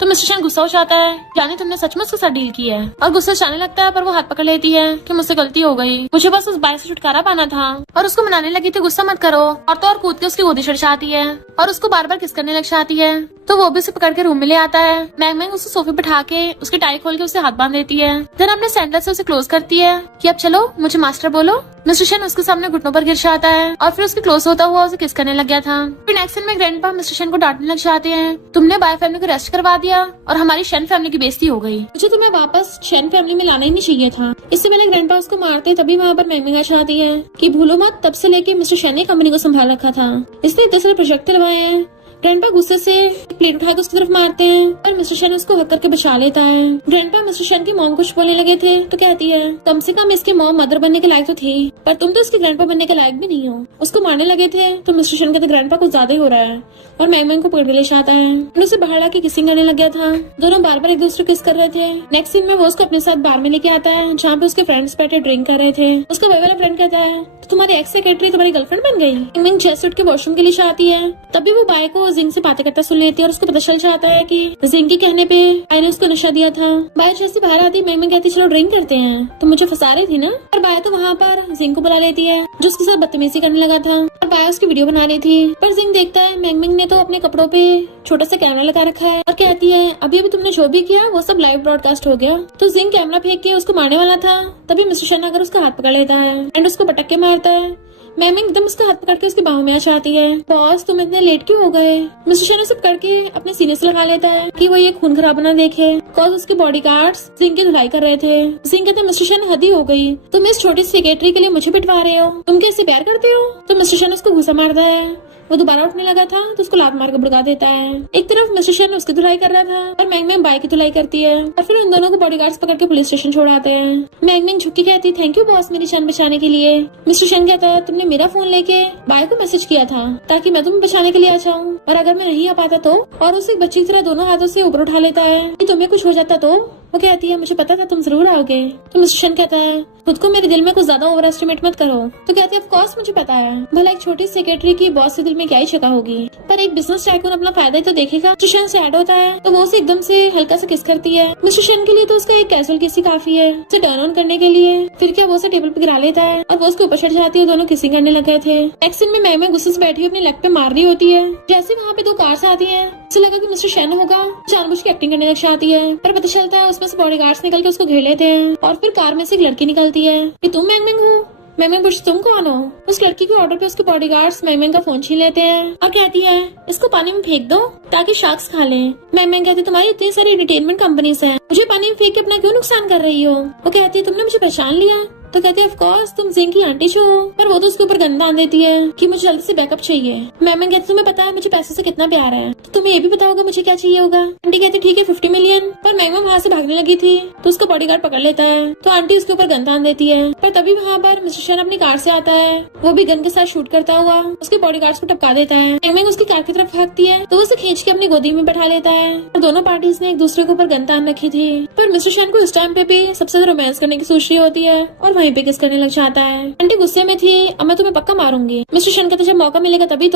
तो मिस्टर शन गुस्सा हो जाता है यानी तुमने सच में उसके साथ डील की है, और गुस्से से जाने लगता है, पर वो हाथ पकड़ लेती है कि मुझसे गलती हो गई, मुझे बस उस बाय से छुटकारा पाना था। और उसको मनाने लगी थी गुस्सा मत करो, और तो और कूद के उसकी गोदी चढ़ जाती है और उसको बार बार किस करने लग जाती है। तो वो भी उसे पकड़ के रूम में ले आता है। मैंग उसे सोफे बिठा के उसकी टाई खोल के उसे हाथ बांध देती है, देन अपने सैंडल से उसे क्लोज करती है कि अब चलो मुझे मास्टर बोलो। मिस्टर शन उसके सामने घुटनों पर गिर जाता है और फिर उसके क्लोज होता हुआ उसे किस करने लग गया था। फिर नेक्स्ट सीन में ग्रैंडपा मिस्टर शन को डांटने लग जाते हैं तुमने बाय फैमिली को अरेस्ट करवा दिया और हमारी शन फैमिली की बेइज्जती हो गई, मुझे तुम्हें वापस शन फैमिली में लाना ही नहीं चाहिए था। इससे पहले ग्रैंडपा उसको मारते तभी वहाँ पर मैंग आ जाती है कि भूलो मत तब से लेके मिस्टर शन ने कंपनी को संभाल रखा था, इसने इतने सारे प्रोजेक्ट लगाए हैं। ग्रैंडपा गुस्से से प्लेट उठाकर उसकी तरफ मारते हैं और मिस्टर शन उसको हक करके बचा लेता है। ग्रैंडपा मिस्टर शन की मॉम कुछ बोलने लगे थे तो कहती है कम से कम इसकी मॉम मदर बनने के लायक तो थी, पर तुम तो इसकी ग्रैंडपा बनने के लायक भी नहीं हो। उसको मारने लगे थे तो मिस्टर शन कहते ग्रैंडपा कुछ ज्यादा ही हो रहा है, और मैंग को पकड़ ले जाता है। उसे बाहर आके किसिंग करने लग गया था, दोनों बार बार एक दूसरे किस कर रहे थे। नेक्स्ट सीन में वो उसको अपने साथ बार में लेके आता है जहाँ पे उसके फ्रेंड्स बैठे ड्रिंक कर रहे थे। उसका वही वाला फ्रेंड कहता है तो तुम्हारी एक्स सेक्रेटरी तुम्हारी गर्लफ्रेंड बन गई। मैंग जैसे उठ के वॉशरूम के लिए आती है तभी वो बाय को जिंग से बातें करता सुन लेती है और उसको पता चल जाता है कि जिंग के कहने पे बाय ने उसको नशा दिया था। बाय जैसे बाहर आती मैंग कहती चलो ड्रिंक करते हैं, तो मुझे फंसा रही थी ना। और बाय तो वहाँ पर जिंग को बुला लेती है जो उसके साथ बदतमीजी करने लगा था, और बाय उसकी वीडियो बना रही थी। पर जिंग देखता है मैंग ने तो अपने कपड़ों पे छोटा सा कैमरा लगा रखा है और कहती है अभी अभी तुमने जो भी किया वो सब लाइव ब्रॉडकास्ट हो गया। तो जिंग कैमरा फेंक के उसको मारने वाला था तभी मिस्टर शन आकर उसका हाथ पकड़ लेता है एंड उसको पटक के मारता है। मैम एकदम उसका हाथ पकड़ के उसके बाहों में आ जाती है। बॉस तुम इतने लेट क्यों हो गए। मिस्टर शन उसे पकड़ के अपने सीने से लगा लेता है कि वो ये खून खराब ना देखे, कॉज उसके बॉडीगार्ड्स जिंग की धुलाई कर रहे थे। जिंग कहते मिस्टर शन हद ही हो गई, तुम इस छोटी सेक्रेटरी के लिए मुझे पिटवा रहे हो, तुम क्या इसे प्यार करते हो। तो मिस्टर शन उसको घुसा मारता है। वो दोबारा उठने लगा था तो उसको लात मार के भड़का देता है। एक तरफ मिस्टर शन उसकी धुलाई कर रहा था और मैंग बाय की धुलाई करती है, और फिर उन दोनों को बॉडीगार्ड्स पकड़ के पुलिस स्टेशन छोड़ आते हैं। मैंग झुक के कहती थैंक यू बॉस मेरी जान बचाने के लिए। मिस्टर शन कहता है तुमने मेरा फोन लेके बाय को मैसेज किया था ताकि मैं तुम्हें बचाने के लिए आ जाऊँ, और अगर मैं नहीं आ पाता तो। और उसे एक बच्ची की तरह दोनों हाथों से ऊपर उठा लेता है कि तुम्हें कुछ हो जाता तो। वो कहती है मुझे पता था तुम जरूर आओगे। तो मिस्टर शन कहता है खुद को मेरे दिल में कुछ ज्यादा ओवर एस्टिमेट मत करो। तो कहती है ऑफ कोर्स मुझे पता है, भला एक छोटी सेक्रेटरी की बॉस के दिल में क्या ही शका होगी, पर एक बिजनेस टाइकून अपना फायदा ही तो देखेगा। मिस्टर शन से ऐड होता है तो वो उसे एकदम से हल्का सा किस करती है। मिस्टर शन के लिए तो उसका एक कैजुअल किस ही काफी है उसे टर्न ऑन करने के लिए। फिर क्या वो उसे टेबल पे गिरा लेता है और वो उसके ऊपर चढ़ जाती है, दोनों किसिंग करने लग गए थे। नेक्स्ट सीन में मैं गुस्से से बैठी हुई अपने लेग पे मार रही होती है। जैसे वहाँ पे दो कार्स आती है, उसे लगा कि मिस्टर शन होगा, जानबूझ के एक्टिंग करने लग जाती है, पर पता चलता है उसमें में से बॉडीगार्ड्स निकल के उसको घेर लेते हैं और फिर कार में से एक लड़की निकलती है। ये तुम मैंगमैंग हो? मैंगमैंग पूछती तुम कौन हो? उस लड़की के ऑर्डर पे उसके बॉडीगार्ड्स मैंगमैंग का फोन छीन लेते हैं और कहती है इसको पानी में फेंक दो ताकि शार्क्स खा लें। मैंगमैंग कहती तुम्हारी इतनी सारी एंटरटेनमेंट कंपनीज हैं, मुझे पानी में फेंक के अपना क्यों नुकसान कर रही हो? वो कहती है तुमने मुझे पहचान लिया? तो कहती है ऑफ कोर्स तुम जिंग की आंटी जो हो। पर वो तो उसके ऊपर गन बांध देती है कि मुझे जल्दी से बैकअप चाहिए। मैंगमैंग कहती तुम्हें पता है मुझे पैसे से कितना प्यार है, तो तुम्हें ये भी पता होगा मुझे क्या चाहिए होगा। आंटी कहती ठीक है 50 मिलियन। पर मैंगमैंग वहाँ से भागने लगी थी तो उसका बॉडीगार्ड पकड़ लेता है, तो आंटी उसके ऊपर गन बांध देती है। पर तभी वहाँ पर मिस्टर शन अपनी कार से आता है, वो भी गन के साथ शूट करता हुआ उसके बॉडीगार्ड्स को टपका देता है। मैंगमैंग उसकी कार की तरफ भागती है तो उसे खींच के अपनी गोदी में बैठा लेता है और दोनों पार्टीज ने एक दूसरे के ऊपर गन तान रखी थी। पर मिस्टर शन को इस टाइम पे भी सबसे ज्यादा रोमांस करने की सोच रही होती है और वहीं पे किस करने लग जाता है। आंटी गुस्से में थी अब मैं तुम्हें पक्का मारूंगी। मिस्टर शन कहते जब मौका मिलेगा तभी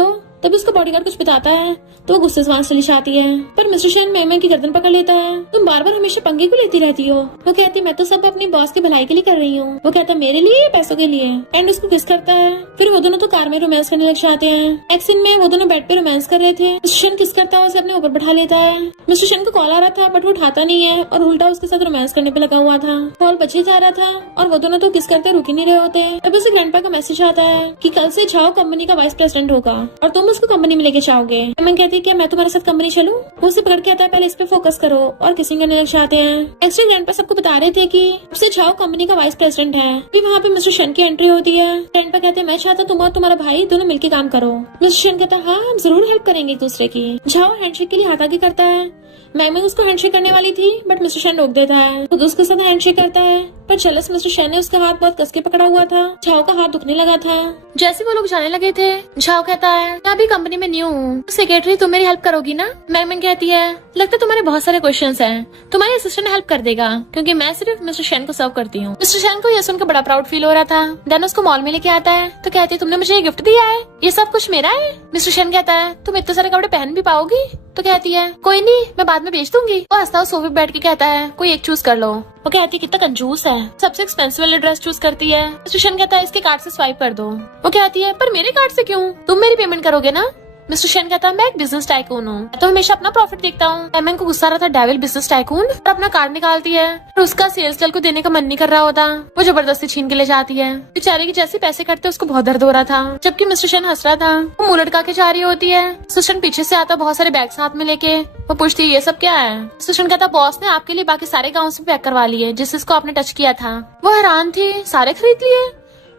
उसका बॉडीगार्ड कुछ बताता है तो वो गुस्से से वहाँ चली जाती है। पर मिस्टर शन मैंगमैंग की गर्दन पकड़ लेता है, तुम बार बार हमेशा पंगे क्यों लेती रहती हो? वो कहती मैं तो सब अपनी बॉस की भलाई के लिए कर रही हूँ। वो कहता मेरे लिए पैसों के लिए, एंड उसको किस करता है। फिर वो दोनों तो कार में रोमांस करने लग जाते हैं। एक सीन में वो दोनों बेड पे रोमांस कर रहे थे, मिस्टर शन किस करता है उसे अपने ऊपर बैठा लेता है। मिस्टर शन को कॉल आ रहा था बट वो उठाता नहीं है और उल्टा उसके साथ रोमांस करने पे लगा हुआ था। कॉल बचे जा रहा था और वो दोनों तो किस करते रुक ही नहीं रहे होते। तब उसे ग्रैंडपा का मैसेज आता है कि कल से झाओ कंपनी का वाइस प्रेसिडेंट होगा और तुम उसको कंपनी में लेके जाओगे। मैंगमैंग कहती है क्या मैं तुम्हारे साथ कंपनी चलूं? वो उसे पकड़ के आता है पहले इस पे फोकस करो और किसिंग करने लग जाते हैं। नेक्स्ट ग्रैंडपा सबको बता रहे थे कि अब से झाओ कंपनी का वाइस प्रेसिडेंट है। फिर वहाँ पे मिस्टर शन की एंट्री होती है। ग्रैंडपा कहते हैं मैं चाहता तुम और तुम्हारा भाई दोनों मिलकर काम करो। मिस्टर शन कहता है हाँ हम जरूर हेल्प करेंगे एक दूसरे की। झाओ हैंडशेक के लिए हाथ आगे करता है। मैंगमैंग उसको हैंडशेक करने वाली थी बट मिस्टर शन रोक देता है, खुद उसके साथ हैंडशेक करता है। पर जेलस मिस्टर शन ने उसका हाथ बहुत कस के पकड़ा हुआ था। झाओ का हाथ दुखने लगा था। जैसे वो लोग जाने लगे थे झाओ कहता है मैं अभी कंपनी में न्यू हूँ, सेक्रेटरी तुम मेरी हेल्प करोगी ना? मैंगमैंग कहती है लगता है तुम्हारे बहुत सारे क्वेश्चंस हैं, तुम्हारे असिस्टेंट हेल्प कर देगा क्योंकि मैं सिर्फ मिस्टर शन को सर्व करती हूँ। मिस्टर शन को यह सुनकर बड़ा प्राउड फील हो रहा था। देन उसको मॉल में लेके आता है तो कहती है तुमने मुझे ये गिफ्ट दिया है, ये सब कुछ मेरा है। मिस्टर शन कहता है तुम इतने सारे कपड़े पहन भी पाओगी? तो कहती है कोई नहीं मैं बाद में बेच दूंगी। वो हंसता हुआ सोफे पे बैठ के कहता है कोई एक चूज कर लो। वो कहती है कितना कंजूस है, सबसे एक्सपेंसिव वाली ड्रेस चूज करती है। मिस्टर शन कहता है इसके कार्ड से स्वाइप कर दो। वो कहती है पर मेरे कार्ड से क्यों, तुम मेरी पेमेंट करोगे ना? मिस्टर शन कहता है मैं एक बिजनेस टाइकून हूँ, तो हमेशा अपना प्रॉफिट देखता हूँ। मैंगमैंग को गुस्सा आ रहा था डेविल बिजनेस टाइकून, और अपना कार्ड निकालती है और उसका सेल्स गर्ल को देने का मन नहीं कर रहा होता, वो जबरदस्ती छीन के ले जाती है। बेचारे की जैसे पैसे कटते उसको बहुत दर्द हो रहा था, जबकि मिस्टर शन हंस रहा था। वो मुंह लटका के जा रही होती है। मिस्टर शन पीछे से आता बहुत सारे बैग्स हाथ में लेके। वो पूछती है ये सब क्या है? मिस्टर शन कहता बॉस ने आपके लिए बाकी सारे गाँव से पैक करवा लिए जिसको आपने टच किया था। वो हैरान थी, सारे खरीद लिए?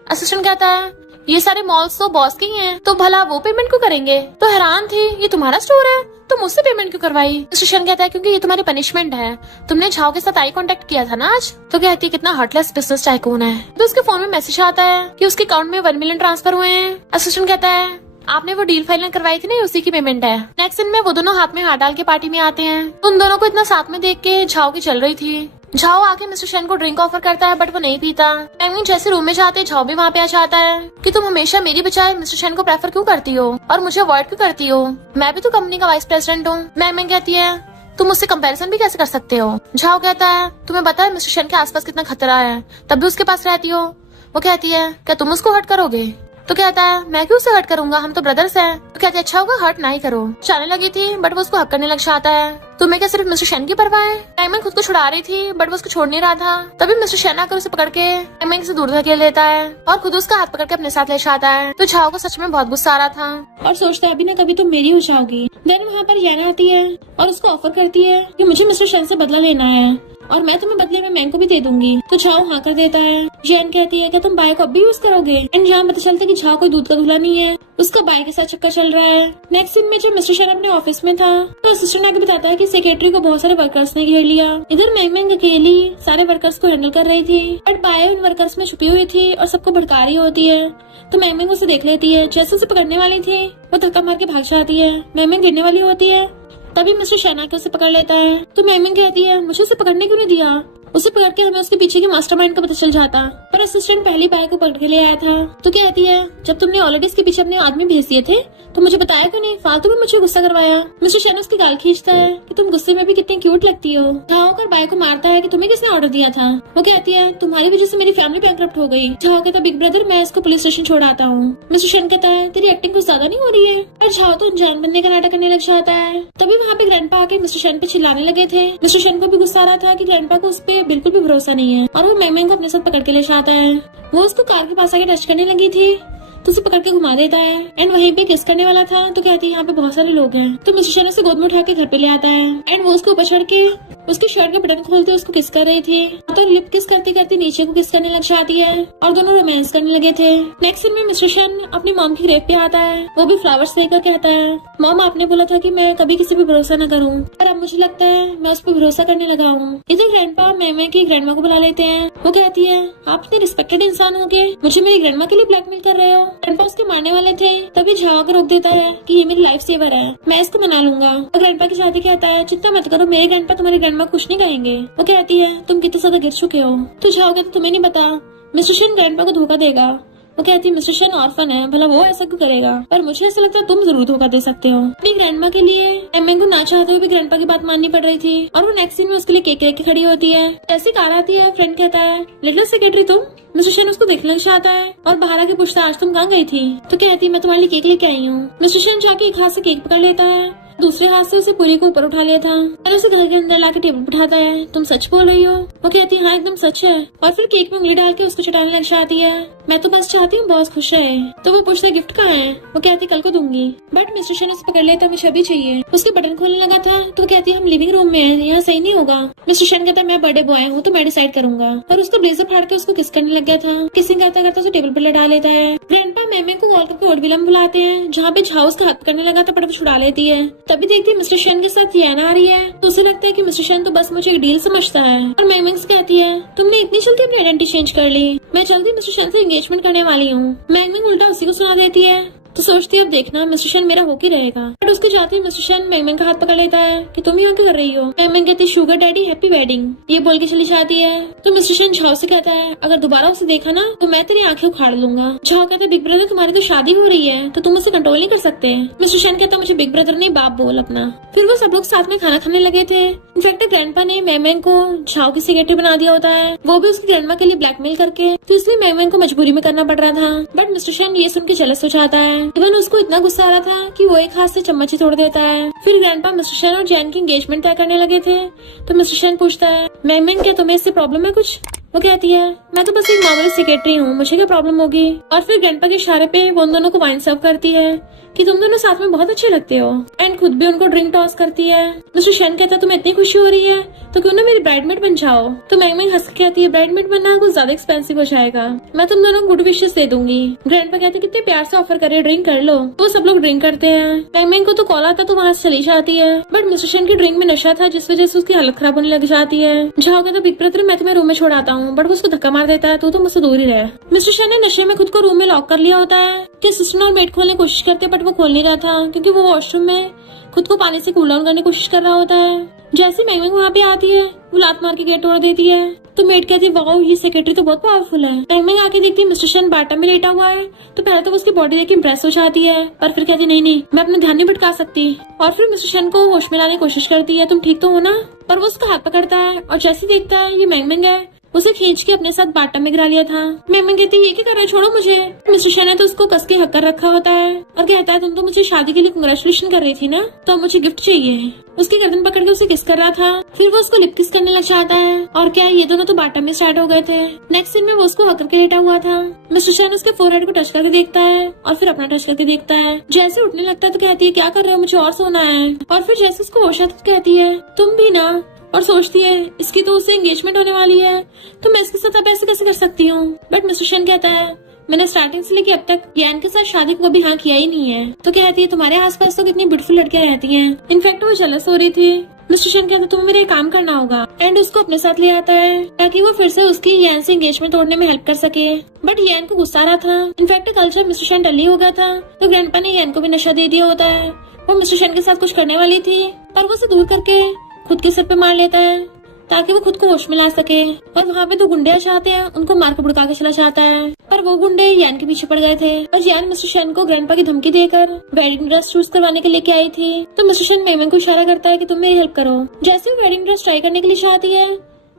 असिस्टेंट कहता है ये सारे मॉल्स तो बॉस के ही हैं, तो भला वो पेमेंट क्यों करेंगे? तो हैरान थी ये तुम्हारा स्टोर है तो मुझसे पेमेंट क्यों करवाई? मिस्टर शन कहता है क्योंकि ये तुम्हारी पनिशमेंट है, तुमने झाओ के साथ आई कांटेक्ट किया था ना आज। तो कहती है कितना हार्टलेस बिजनेस टाइकून है। तो उसके फोन में मैसेज आता है कि उसके अकाउंट में 1 मिलियन ट्रांसफर हुए हैं। असिस्टेंट कहता है आपने वो डील फाइनल करवाई थी ना, उसी की पेमेंट है। नेक्स्ट दिन में वो दोनों हाथ में हाथ डाल के पार्टी में आते हैं। उन दोनों को इतना साथ में देख के झाओ की चल रही थी। झाओ आके मिस्टर शन को ड्रिंक ऑफर करता है बट वो नहीं पीता। मैंगमैंग जैसे रूम में जाते झाओ भी वहाँ पे आ जाता है कि तुम हमेशा मेरी बजाय मिस्टर शन को प्रेफर क्यों करती हो और मुझे अवॉइड क्यों करती हो, मैं भी तो कंपनी का वाइस प्रेसिडेंट हूँ। मैंगमैंग कहती है तुम मुझसे कंपैरिजन भी कैसे कर सकते हो? झाओ कहता है तुम्हें पता है मिस्टर शन के आसपास कितना खतरा है, तब भी उसके पास रहती हो। वो कहती है क्या तुम उसको हर्ट करोगे? तो कहता है मैं क्यों उसे हर्ट करूंगा, हम तो ब्रदर्स हैं। तो कहते हैं अच्छा होगा हर्ट ना ही करो। जाने लगी थी बट वो उसको हक करने लग जाता है। तुम्हें क्या सिर्फ मिस्टर शन की परवाह है? मैंगमैंग खुद को छुड़ा रही थी बट वो उसको छोड़ नहीं रहा था। तभी मिस्टर शन आकर उसे पकड़ के मैंगमैंग से दूर धकेल देता है और खुद उसका हाथ पकड़ के अपने साथ ले जाता है। तो झाओ को सच में बहुत गुस्सा आ रहा था और सोचता है अभी ना कभी तुम मेरी हो जाओगी। देन वहाँ पर याना आती है और उसको ऑफर करती है कि मुझे मिस्टर शन से बदला लेना है और मैं तुम्हें बदले में मैंग को भी दे दूंगी। तो झाओ हाँ कर देता है। जैन कहती है क्या तुम बाय को अब भी यूज करोगे? एंड जहाँ पता चलता है कि झाओ कोई दूध का दूल्हा नहीं है, उसका बाय के साथ चक्कर चल रहा है। नेक्स्ट सीन में जब मिस्टर शन अपने ऑफिस में था तो असिस्टेंट आके बताता है कि सेक्रेटरी को बहुत सारे वर्कर्स ने घेर लिया। इधर मैंगमैंग अकेली सारे वर्कर्स को हैंडल कर रही थी बट बाय उन वर्कर्स में छुपी हुई थी और सबको भड़का रही होती है। तो मैंगमैंग उसे देख लेती है, जैसे उसे पकड़ने वाली थी वो धक्का मार के भाग जाती है। मैंगमैंग गिरने वाली होती है, तभी मिस्टर शन आके उसे पकड़ लेता है। तो मैंगमैंग कहती है मुझे उसे पकड़ने क्यों नहीं दिया? उसे पकड़ के हमें उसके पीछे के मास्टरमाइंड का पता चल जाता। पर असिस्टेंट पहली बार को पकड़ के ले आया था। तो कहती है जब तुमने ऑलरेडी इसके पीछे अपने आदमी भेज दिए थे तो मुझे बताया क्यों नहीं, फालतू में मुझे गुस्सा करवाया। मिस्टर शेन उसकी गाल खींचता है कि तुम गुस्से में भी कितनी क्यूट लगती हो। झाओ कर बाय को मारता है कि तुम्हें किसने ऑर्डर दिया था। वो कहती है तुम्हारी वजह से मेरी फैमिली बैंकरप्ट हो गई। झाओ कहता बिग ब्रदर मैं इसको पुलिस स्टेशन छोड़ आता हूँ। मिस्टर शेन कहता है तेरी एक्टिंग कुछ ज्यादा नहीं हो रही है। और झाओ तो अनजान बनने का नाटक करने लग जाता है। तभी वहाँ पे ग्रैंडपा आके मिस्टर शेन पे चिल्लाने लगे थे। मिस्टर शेन को भी गुस्सा आ रहा था कि ग्रैंडपा को उस पे बिल्कुल भी भरोसा नहीं है और वो मैंग को अपने साथ पकड़ के ले जाता है। वो उसको कार के पास आके टच करने लगी थी तो उसे पकड़ के घुमा देता है एंड वहीं पे किस करने वाला था। तो कहती है यहाँ पे बहुत सारे लोग हैं। तो मिस्टर शेन उसे गोद में उठा के घर पे ले आता है एंड वो उसके ऊपर चढ़ के उसके शर्ट का बटन खोलते उसको किस कर रही थी। तो लिप किस करते करते नीचे को किस करने लग जाती है और दोनों रोमांस करने लगे थे। नेक्स्ट सीन में मिस्टर शेन अपनी मॉम की ग्रेव पे आता है। वो भी फ्लावर्स लेकर कहता है मॉम आपने बोला था कि मैं कभी किसी पे भरोसा न करूं पर अब मुझे लगता है मैं उस पर भरोसा करने लगा हूँ। इधर ग्रैंडपा मैमे की ग्रैंडमा को बुला लेते हैं। वो कहती है आप इतने रिस्पेक्टेड इंसान हो के मुझे मेरी ग्रैंडमा के लिए ब्लैकमेल कर रहे हो। ग्रैंडपा उसके मारने वाले थे तभी झाओ को रोक देता है कि ये मेरी लाइफ सेवर है, मैं इसको मना लूंगा। और ग्रैंडपा के साथ ही कहता है चिंता मत करो मेरे ग्रैंडपा तुम्हारी ग्रैंडमा कुछ नहीं कहेंगे। वो कहती है तुम कितने ज्यादा गिर चुके हो। तो झाओ कहता तुम्हें नहीं पता मिस्टर शेन ग्रैंडपा को धोखा देगा। वो कहती है मिस्टर शेन ऑर्फन है भला वो ऐसा क्यों करेगा, पर मुझे ऐसा लगता है तुम जरूर धोखा दे सकते हो। अपनी ग्रैंडमा के लिए एम्मे को ना चाहते हुए भी ग्रैंडपा की बात माननी पड़ रही थी और वो नेक्स्ट सीन में उसके लिए केक लेके खड़ी होती है। ऐसी कार आती है फ्रेंड कहता है लिटिल सेक्रेटरी तुम। मिस्टर शेन उसको देखने लग जाता है और बाहर आके पूछता आज तुम कहाँ गई थी। तो कहती है मैं तुम्हारे लिए केक लेके आई हूँ। मिस्टर शेन जाके एक हाथ से केक पकड़ लेता है दूसरे हाथ से उसे पूरी को ऊपर उठा लिया था और उसे घर के अंदर लाके टेबल पर उठाता है। तुम सच बोल रही हो। वो कहती है हाँ एकदम सच है और फिर केक में उंगली डाल के उसको चटाने लग जाती है। मैं तो बस चाहती हूँ बॉस खुश रहे। तो वो पूछता है गिफ्ट कहाँ है। वो कहती कल को दूंगी बट मिस्टर शेन उसे पकड़ लेता मुझे अभी चाहिए। उसके बटन खोलने लगा था तो कहती है हम लिविंग रूम में हैं यहाँ सही नहीं होगा। मिस्टर शेन कहता है मैं बर्थडे बॉय हूँ तो मैं डिसाइड करूंगा और उसका ब्लेजर फाड़ के उसको किस करने लग गया था। किसिंग करता करता उसे टेबल पर लेटा लेता है। ग्रैंडपा मैमे को कॉल करके ओडविलम बुलाते हैं जहाँ पे झाओ उसका हाथ करने लगा था बट वो छुड़ा लेती है। तभी देखती है मिस्टर शेन के साथ याना आ रही है तो उसे लगता है कि मिस्टर शेन तो बस मुझे एक डील समझता है। और मैंगस कहती है तुमने इतनी जल्दी अपनी आइडेंटिटी चेंज कर ली, मैं जल्दी मिस्टर शेन से एंगेजमेंट करने वाली हूँ। मैंग उल्टा उसी को सुना देती है तो सोचती है अब देखना मिस्टर शेन मेरा होके रहेगा। बट उसके जाते ही मिस्टर शेन मैंग का हाथ पकड़ लेता है कि तुम यहाँ क्या कर रही हो। मैंग कहती है शुगर डैडी हैप्पी वेडिंग ये बोल के चली जाती है। तो मिस्टर शेन झाओ से कहता है अगर दोबारा उसे देखा ना तो मैं तेरी आंखें उखाड़ लूंगा। झाओ कहता है बिग ब्रदर तुम्हारी तो शादी हो रही है तो तुम उसे कंट्रोल नहीं कर सकते। मिस्टर शेन कहता है मुझे बिग ब्रदर नहीं बाप बोल अपना। फिर वो सब लोग साथ में खाना खाने लगे थे। इनफैक्ट ग्रैंडपा ने मैंग को झाओ की सेक्रेटरी बना दिया होता है वो भी उसकी ग्रैंडमा के लिए ब्लैकमेल करके, तो इसलिए मैंग को मजबूरी में करना पड़ रहा था। बट मिस्टर शेन ये सुन के जेलस हो जाता है। इवन उसको इतना गुस्सा आ रहा था कि वो एक हाथ से चम्मच ही तोड़ देता है। फिर ग्रैंडपा मिस्टर शेन और जैन की एंगेजमेंट तय करने लगे थे तो मिस्टर शेन पूछता है मैंग क्या तुम्हें इससे प्रॉब्लम है कुछ। वो कहती है मैं तो बस एक नॉर्मल सेक्रेटरी हूँ मुझे क्या प्रॉब्लम होगी। और फिर ग्रैंडपा के इशारे पे वो उन दोनों को वाइन सर्व करती है कि तुम दोनों साथ में बहुत अच्छे लगते हो एंड खुद भी उनको ड्रिंक टॉस करती है। मिस्टर शेन कहता है तुम्हें इतनी खुशी हो रही है तो क्यों ना मेरी ब्राइडमेड बन जाओ। तो मैंग हंस के कहती है ब्राइडमेड बनना कुछ ज्यादा एक्सपेंसिव हो जाएगा, मैं तुम दोनों गुड विशेस दे दूंगी। ग्रैंडपा कहते हैं कितने प्यार से ऑफर करे ड्रिंक कर लो। वो सब लोग ड्रिंक करते हैं। मैंग को तो कॉल आता तो वहाँ से चली जाती है बट मिस्टर शेन की ड्रिंक में नशा था जिस वजह से उसकी हालत खराब होने लग जाती है। झाओ कहता बिग ब्रदर मैं तुम्हें रूम में छोड़ आता हूँ बट वो उसको धक्का मार देता है तो मुझसे दूर ही रहे। मिस्टर शेन ने नशे में खुद को रूम में लॉक कर लिया होता है कि असिस्टेंट और मेड खोलने की कोशिश करते बट वो खोल नहीं रहा था क्योंकि वो वॉशरूम में खुद को पानी से कूल डाउन करने की कोशिश कर रहा होता है। जैसे मैंग वहाँ पे आती है वो लात मार के गेट तोड़ देती है तो मेड कहती है वाओ ये सेक्रेटरी तो बहुत पावरफुल है। मैंग आके देखती है मिस्टर शेन बाटा में लेटा हुआ है तो पहले तो उसकी बॉडी देख के इम्प्रेस हो जाती है पर फिर कहती नहीं मैं अपना ध्यान नहीं भटका सकती। और फिर मिस्टर शेन को होश में लाने की कोशिश करती है तुम ठीक तो हो ना। पर वो उसका हाथ पकड़ता है और जैसे देखता है ये मैंग है उसे खींच के अपने साथ बाटा में गिरा लिया था। मैंग कहती है ये क्या कर रहे छोड़ो मुझे। मिस्टर शेन ने तो उसको कस के हक कर रखा होता है और कहता है तुम तो मुझे शादी के लिए कंग्रेचुलेशन कर रही थी ना तो मुझे गिफ्ट चाहिए। उसकी गर्दन पकड़ के उसे किस कर रहा था फिर वो उसको लिप किस करने लग जाता है और क्या ये दोनों तो बाटा में स्टार्ट हो गए थे। नेक्स्ट सीन में वो उसको हक करके लेटा हुआ था। मिस्टर शेन उसके फोरहेड को टच करके देखता है और फिर अपना टच करके देखता है। जैसे उठने लगता है तो कहती है क्या कर रहे हो मुझे और सोना है। और फिर जैसे उसको होश आता तो कहती है तुम भी ना। और सोचती है इसकी तो उससे एंगेजमेंट होने वाली है तो मैं इसके साथ अब ऐसे कैसे कर सकती हूँ। बट मिस्टर शेन कहता है मैंने स्टार्टिंग से लेके अब तक यान के साथ शादी को कभी हाँ किया ही नहीं है। तो कहती है तुम्हारे आसपास तो कितनी ब्यूटीफुल लड़कियां रहती हैं। इनफैक्ट वो जेलस हो रही थी। मिस्टर शेन कहता है तुम्हें मेरे काम करना होगा एंड उसको अपने साथ ले आता है ताकि वो फिर से उसकी यान से एंगेजमेंट तोड़ने में हेल्प कर सके। बट यान को गुस्सा आ रहा था। इनफैक्ट कल जब मिस्टर शेन टल्ली हो गया था तो ग्रैंडपा ने यान को भी नशा दे दिया होता है। वो मिस्टर शेन के साथ कुछ करने वाली थी पर वो उसे दूर करके खुद के सर पे मार लेता है। ताकि वो खुद को होश में ला सके। और वहाँ पे 2 गुंडे चाहते हैं उनको मार के भुड़का के चला जाता है, पर वो गुंडे यान के पीछे पड़ गए थे और यान मिस्टर शेन को ग्रैंडपा की धमकी देकर वेडिंग ड्रेस चूज करवाने के लिए लेके आई थी। तो मिस्टर शेन मैंगमैंग को इशारा करता है कि तुम मेरी हेल्प करो। जैसे वो वेडिंग ड्रेस ट्राई करने के लिए चाहती है,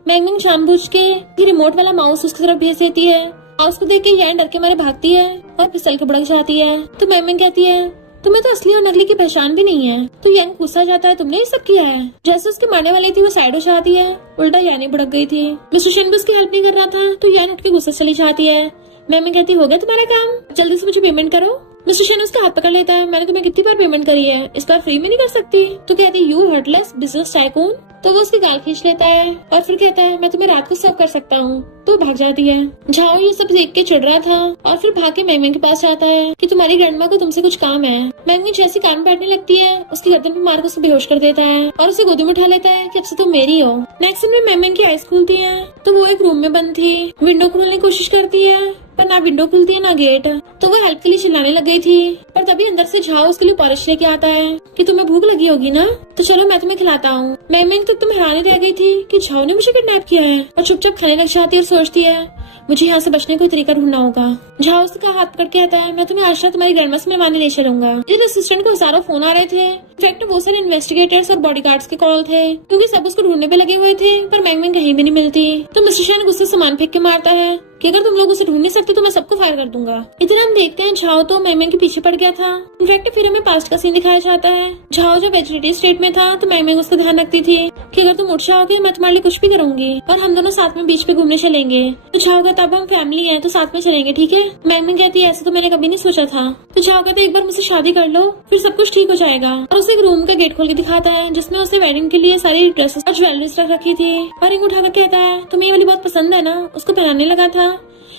मैंगमैंग जानबूझ के रिमोट वाला माउस उसकी तरफ भेज देती है। माउस को देख के यान डर के मारे भागती है और फिसल के भड़क जाती है। तो मैंगमैंग कहती है तुम्हें तो असली और नकली की पहचान भी नहीं है। तो यान गुस्सा जाता है तुमने ये सब किया है। जैसे उसके मारने वाली थी वो साइड हो जाती है, उल्टा यान भड़क गई थी। मिस्टर शेन भी उसकी हेल्प नहीं कर रहा था, तो यान उठ के गुस्सा चली जाती है। मैंगमैंग कहती हो गया तुम्हारा काम, जल्दी से मुझे पेमेंट करो। मिस्टर शेन उसका हाथ पकड़ लेता है, मैंने तुम्हें कितनी बार पेमेंट करी है, इस बार फ्री में नहीं कर सकती। तो कहती यू हार्टलेस बिजनेस टाइकून। तो वो उसकी गाल खींच लेता है और फिर कहता है मैं तुम्हें रात को सर्व कर सकता हूँ। तो भाग जाती है। झाओ ये सब देख के चिढ़ रहा था और फिर भाग के मैंगमैंग के पास जाता है कि तुम्हारी ग्रैंडमा को तुमसे कुछ काम है। मैंगमैंग जैसी कान में बैठने लगती है, उसकी गर्दन पे मार के उसे बेहोश कर देता है और उसे गोदी में उठा लेता है कि अब से तुम मेरी हो। नेक्स्ट में मैंगमैंग की आईज खुलती है तो वो एक रूम में बंद थी। विंडो खोलने की कोशिश करती है पर ना विंडो खुलती है ना गेट। तो वो हेल्प के लिए चिल्लाने लग गई थी, पर तभी अंदर से झाओ उसके लिए पॉलिश लेके आता है कि तुम्हें भूख लगी होगी ना, तो चलो मैं तुम्हें खिलाता हूँ। मैंगमैंग तो तुम हैरानी रह गई थी कि झाओ ने मुझे किडनैप किया है और चुपचाप खाने लग जाती है और सोचती है मुझे यहाँ से बचने का तरीका ढूंढना होगा। झाओ उसका हाथ पकड़ के आता है मैं तुम्हें आज रात तुम्हारी ग्रैंडमा से मिलवाने ले चलूंगा। इस असिस्टेंट को हजारों फोन आ रहे थे। इनफैक्ट वो सारे इन्वेस्टिगेटर्स और बॉडीगार्ड्स के कॉल थे क्योंकि सब उसको ढूंढने पे लगे हुए थे, पर मैंगमैंग कहीं भी नहीं मिलती। तो मिस्टर शेन गुस्से से सामान फेंक के मारता है कि अगर तुम लोग उसे ढूंढ नहीं सकते तो मैं सबको फायर कर दूंगा। इधर हम देखते हैं झाओ तो मैंगमैंग के पीछे पड़ गया था। इनफैक्ट फिर हमें पास्ट का सीन दिखाया जाता है। झाओ जब वेजिटेटिव स्टेट में था तो मैंगमैंग उसका ध्यान रखती थी कि अगर तुम उठ जाओगे मैं तुम्हारे लिए कुछ भी करूंगी और हम दोनों साथ में बीच पे घूमने चलेंगे। तो झाओ कहता अब हम फैमिली है तो साथ में चलेंगे ठीक है। मैंगमैंग कहती है ऐसा तो मैंने कभी नहीं सोचा था। तो झाओ कहता एक बार मुझसे शादी कर लो फिर सब कुछ ठीक हो जाएगा। और उसे एक रूम का गेट खोल के दिखाता है जिसमें उसने वेडिंग के लिए सारी ड्रेसेस और ज्वेलरीज रख रखी थी। और रिंग उठाकर कहता है तुम्हें ये वाली बहुत पसंद है ना, उसको पहनाने लगा था।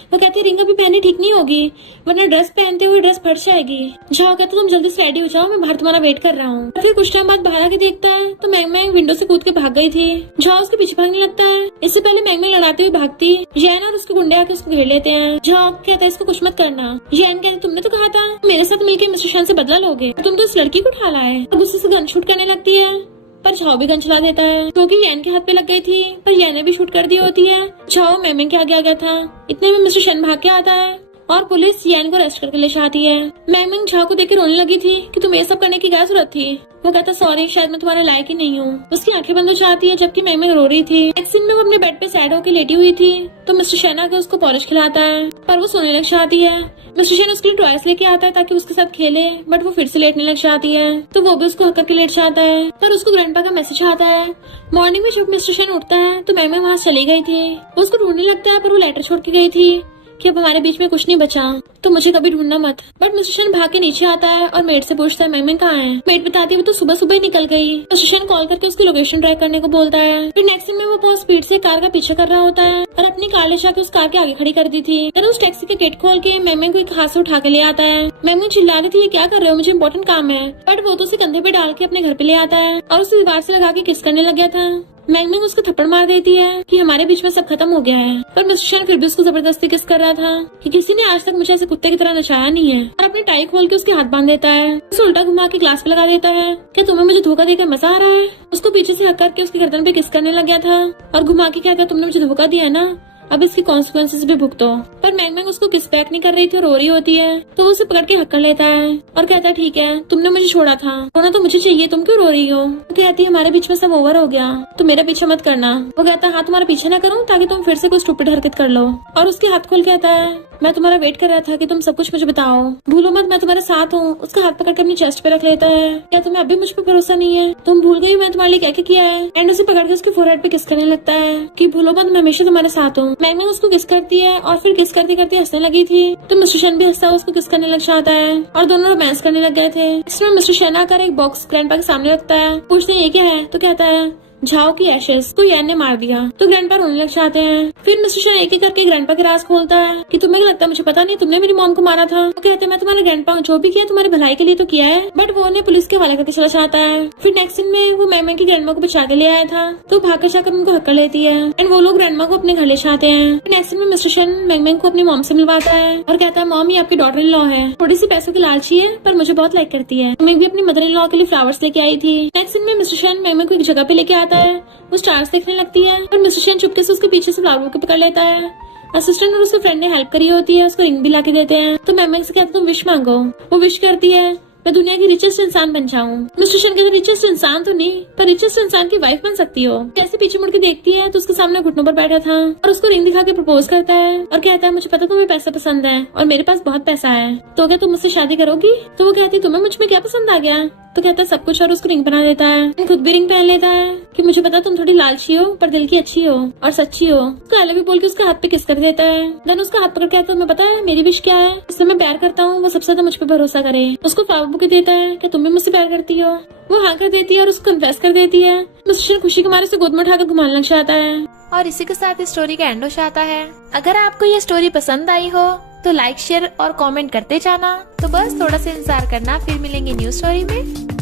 वो कहती है रिंग अभी पहनी ठीक नहीं होगी वरना ड्रेस पहनते हुए ड्रेस फट जाएगी। झाओ कहता तुम जल्दी से रेडी हो जाओ मैं बाहर तुम्हारा वेट कर रहा हूँ। फिर कुछ टाइम बाद बाहर आके देखता है तो मैंगमैंग विंडो से कूद के भाग गई थी। झाओ उसके पीछे भागने लगता है। इससे पहले मैंगमैंग लड़ाते हुए भागती, यैन और उसके गुंडे आके उसको घेर लेते हैं। झाओ कहता है इसको कुछ मत करना। यैन कहते तुमने तो कहा था मेरे साथ मिलकर मिस्टर शेन से बदला लोगे, तुम तो इस लड़की को उठा लाए। अब उससे गन शूट करने लगती है पर झाओ भी गन चला देता है क्योंकि यैन के हाथ पे लग गई थी, पर यैन ने भी शूट कर दी होती है। झाओ मैंगमैंग के आगे आ गया था। इतने में मिस्टर शेन भाग के आता है और पुलिस यैन को अरेस्ट करके ले जाती है। मैंगमैंग झाओ को देख के रोने लगी थी कि तुम्हें ये सब करने की क्या जरूरत थी। वो कहता सॉरी शायद मैं तुम्हारे लायक ही नहीं हूँ। उसकी आंखें बंद हो जाती है जबकि मैंगमैंग रो रही थी। नेक्स्ट सीन में वो अपने बेड पे सैड होकर लेटी हुई थी तो मिस्टर शेन आके उसको पॉलिश खिलाता है पर वो सोने लग जाती है। मिस्टर शेन उसके लिए टॉयज लेके आता है ताकि उसके साथ खेले, बट वो फिर से लेटने लग जाती है तो वो भी उसको हक करके लेट जाता है। पर उसको ग्रैंडपा का मैसेज आता है। मॉर्निंग में जब मिस्टर शेन उठता है तो मैंगमैंग वहाँ चली गई थी। वो उसको ढूंढने लगता है पर वो लेटर छोड़ के गई थी कि अब हमारे बीच में कुछ नहीं बचा तो मुझे कभी ढूंढना मत। बट मिस्टर शेन भाग के नीचे आता है और मेड से पूछता है मैंगमैंग कहाँ है। मेड बताती है वो तो सुबह सुबह ही निकल गई। मिस्टर शेन कॉल करके उसकी लोकेशन ट्रैक करने को बोलता है। फिर नेक्स्ट दिन में वो बहुत स्पीड से कार का पीछे कर रहा होता है और अपनी कार ले जाके उस कार के आगे खड़ी कर दी थी। फिर उस टैक्सी के गेट खोल के मैंगमैंग को एक हाथ से उठा के ले आता है। मैंगमैंग चिल्ला रही थी ये क्या कर रहे हो, मुझे इंपॉर्टेंट काम है। बट वो तो उसे कंधे पे डाल के अपने घर पे ले आता है और उसे दीवार से लगा के किस करने लग गया था। मैंगमैंग उसको थप्पड़ मार देती है कि हमारे बीच में सब खत्म हो गया है, पर मिस्टर शेन फिर भी उसको जबरदस्ती किस कर रहा था कि किसी ने आज तक मुझे ऐसे कुत्ते की तरह नचाया नहीं है। और अपनी टाई खोल के उसके हाथ बांध देता है। उसे उल्टा घुमा के ग्लास पे लगा देता है कि तुम्हें मुझे धोखा देकर मजा आ रहा है। उसको पीछे से हक करके उसकी गर्दन पे किस करने लग गया था और घुमा के कहता तुमने मुझे धोखा दिया है ना, अब इसकी कॉन्सिक्वेंसेस भी भुगतो। पर मैंगमैंग उसको किस बैक नहीं कर रही थी और रो रही होती है तो वो उसे पकड़ के हक कर लेता है और कहता है ठीक है तुमने मुझे छोड़ा था, रोना तो मुझे चाहिए, तुम क्यों रो रही हो। वो कहती है हमारे बीच में सब ओवर हो गया तो मेरा पीछे मत करना। वो कहता है हाँ तुम्हारा पीछे ना करूँ ताकि तुम फिर से कोई स्टूपिड हरकत कर लो। और उसके हाथ खोल कहता है मैं तुम्हारा वेट कर रहा था कि तुम सब कुछ मुझे बताओ, भूलो मत मैं तुम्हारे साथ हूँ। उसका हाथ पकड़ के अपनी चेस्ट पे रख लेता है। क्या तुम्हें अभी मुझ पर भरोसा नहीं है, तुम भूल गई मैं तुम्हारे लिए क्या क्या किया है। एंड उसे पकड़ के उसके फोरहेड पे किस करने लगता है कि भूलो मत मैं हमेशा तुम्हारे साथ हूँ। मैंगमैंग उसको किस करती है और फिर किस करते करते हंसने लगी थी तो मिस्टर शेन भी हंसता उसको किस करने लग जाता है और दोनों रोमांस करने लग गए थे। इसमें मिस्टर शेन आकर एक बॉक्स ग्रैंडपा के सामने रखता है। पूछते हैं ये क्या है तो कहता है झाओ की एशेस को यैन ने मार दिया। तो ग्रैंडपा रोने लग जाते हैं। फिर मिस्टर शेन एक एक करके ग्रैंडपा के राज खोलता है कि तुम्हें क्या लगता है मुझे पता नहीं तुमने मेरी मॉम को मारा था। वो कहते हैं मैं तुम्हारे ग्रैंडपा जो भी किया तुम्हारी भलाई के लिए तो किया है, बट वो उन्हें पुलिस के हवाले करके चला जाता है। फिर नेक्स्ट दिन में वो मैंगमैंग की ग्रैंडमा को बचा के ले आया था तो भागकर जाकर उनको हक कर लेती है एंड वो लोग ग्रैंडमा को अपने घर ले जाते हैं। नेक्स्ट दिन में मिस्टर शेन मैंगमैंग को अपनी मॉम से मिलवाता है और कहता है मॉम ये आपकी डॉटर इन लॉ है, थोड़ी सी पैसों की लालची है पर मुझे बहुत लाइक करती है। मैं भी अपनी मदर इन लॉ के लिए फ्लावर्स लेके आई थी। नेक्स्ट दिन में मिस्टर शेन मैंगमैंग को एक जगह पे लेके आता जाता है। वो स्टार्स देखने लगती है और मिस्टर शेन चुपके से उसके पीछे से फ्लावर बुके पकड़ लेता है। असिस्टेंट और उसके फ्रेंड ने हेल्प करी होती है, उसको रिंग भी लाके देते हैं। तो मैम से कहते तुम विश मांगो। वो विश करती है मैं दुनिया की रिचेस्ट इंसान बन जाऊं। मिस्टर शेन कहते रिचेस्ट इंसान तो नहीं पर रिचेस्ट इंसान की वाइफ बन सकती हो। जैसे पीछे मुड़ के देखती है तो उसके सामने घुटनों पर बैठा था और उसको रिंग दिखा के प्रपोज करता है और कहता है मुझे पता तुम्हें पैसा पसंद है और मेरे पास बहुत पैसा है, तो क्या तुम मुझसे शादी करोगी? तो वो कहती तुम्हें मुझ में क्या पसंद आ गया? तो कहता है सब कुछ और उसको रिंग बना देता है। खुद भी रिंग पहन लेता है कि मुझे पता तुम थोड़ी लालची हो पर दिल की अच्छी हो और सच्ची हो। उसको आई लव यू बोल के उसके हाथ पे किस कर देता है। देन उसका हाथ पकड़ के आता है तुम्हें पता है मेरी विश क्या है? जिससे मैं प्यार करता हूँ वो सबसे ज्यादा मुझ पे भरोसा करे। उसको फ्लावर बुके देता है कि तुम भी मुझसे प्यार करती हो। वो हाँ कर देती है और उसको कन्फेस कर देती है। मिस्टर शेन खुशी के मारे से गोद में उठाकर घुमाने लग जाता है। और इसी के साथ इस स्टोरी का एंड हो जाता है। अगर आपको ये स्टोरी पसंद आई हो तो लाइक शेयर और कमेंट करते जाना। तो बस थोड़ा सा इंतजार करना, फिर मिलेंगे न्यू स्टोरी में।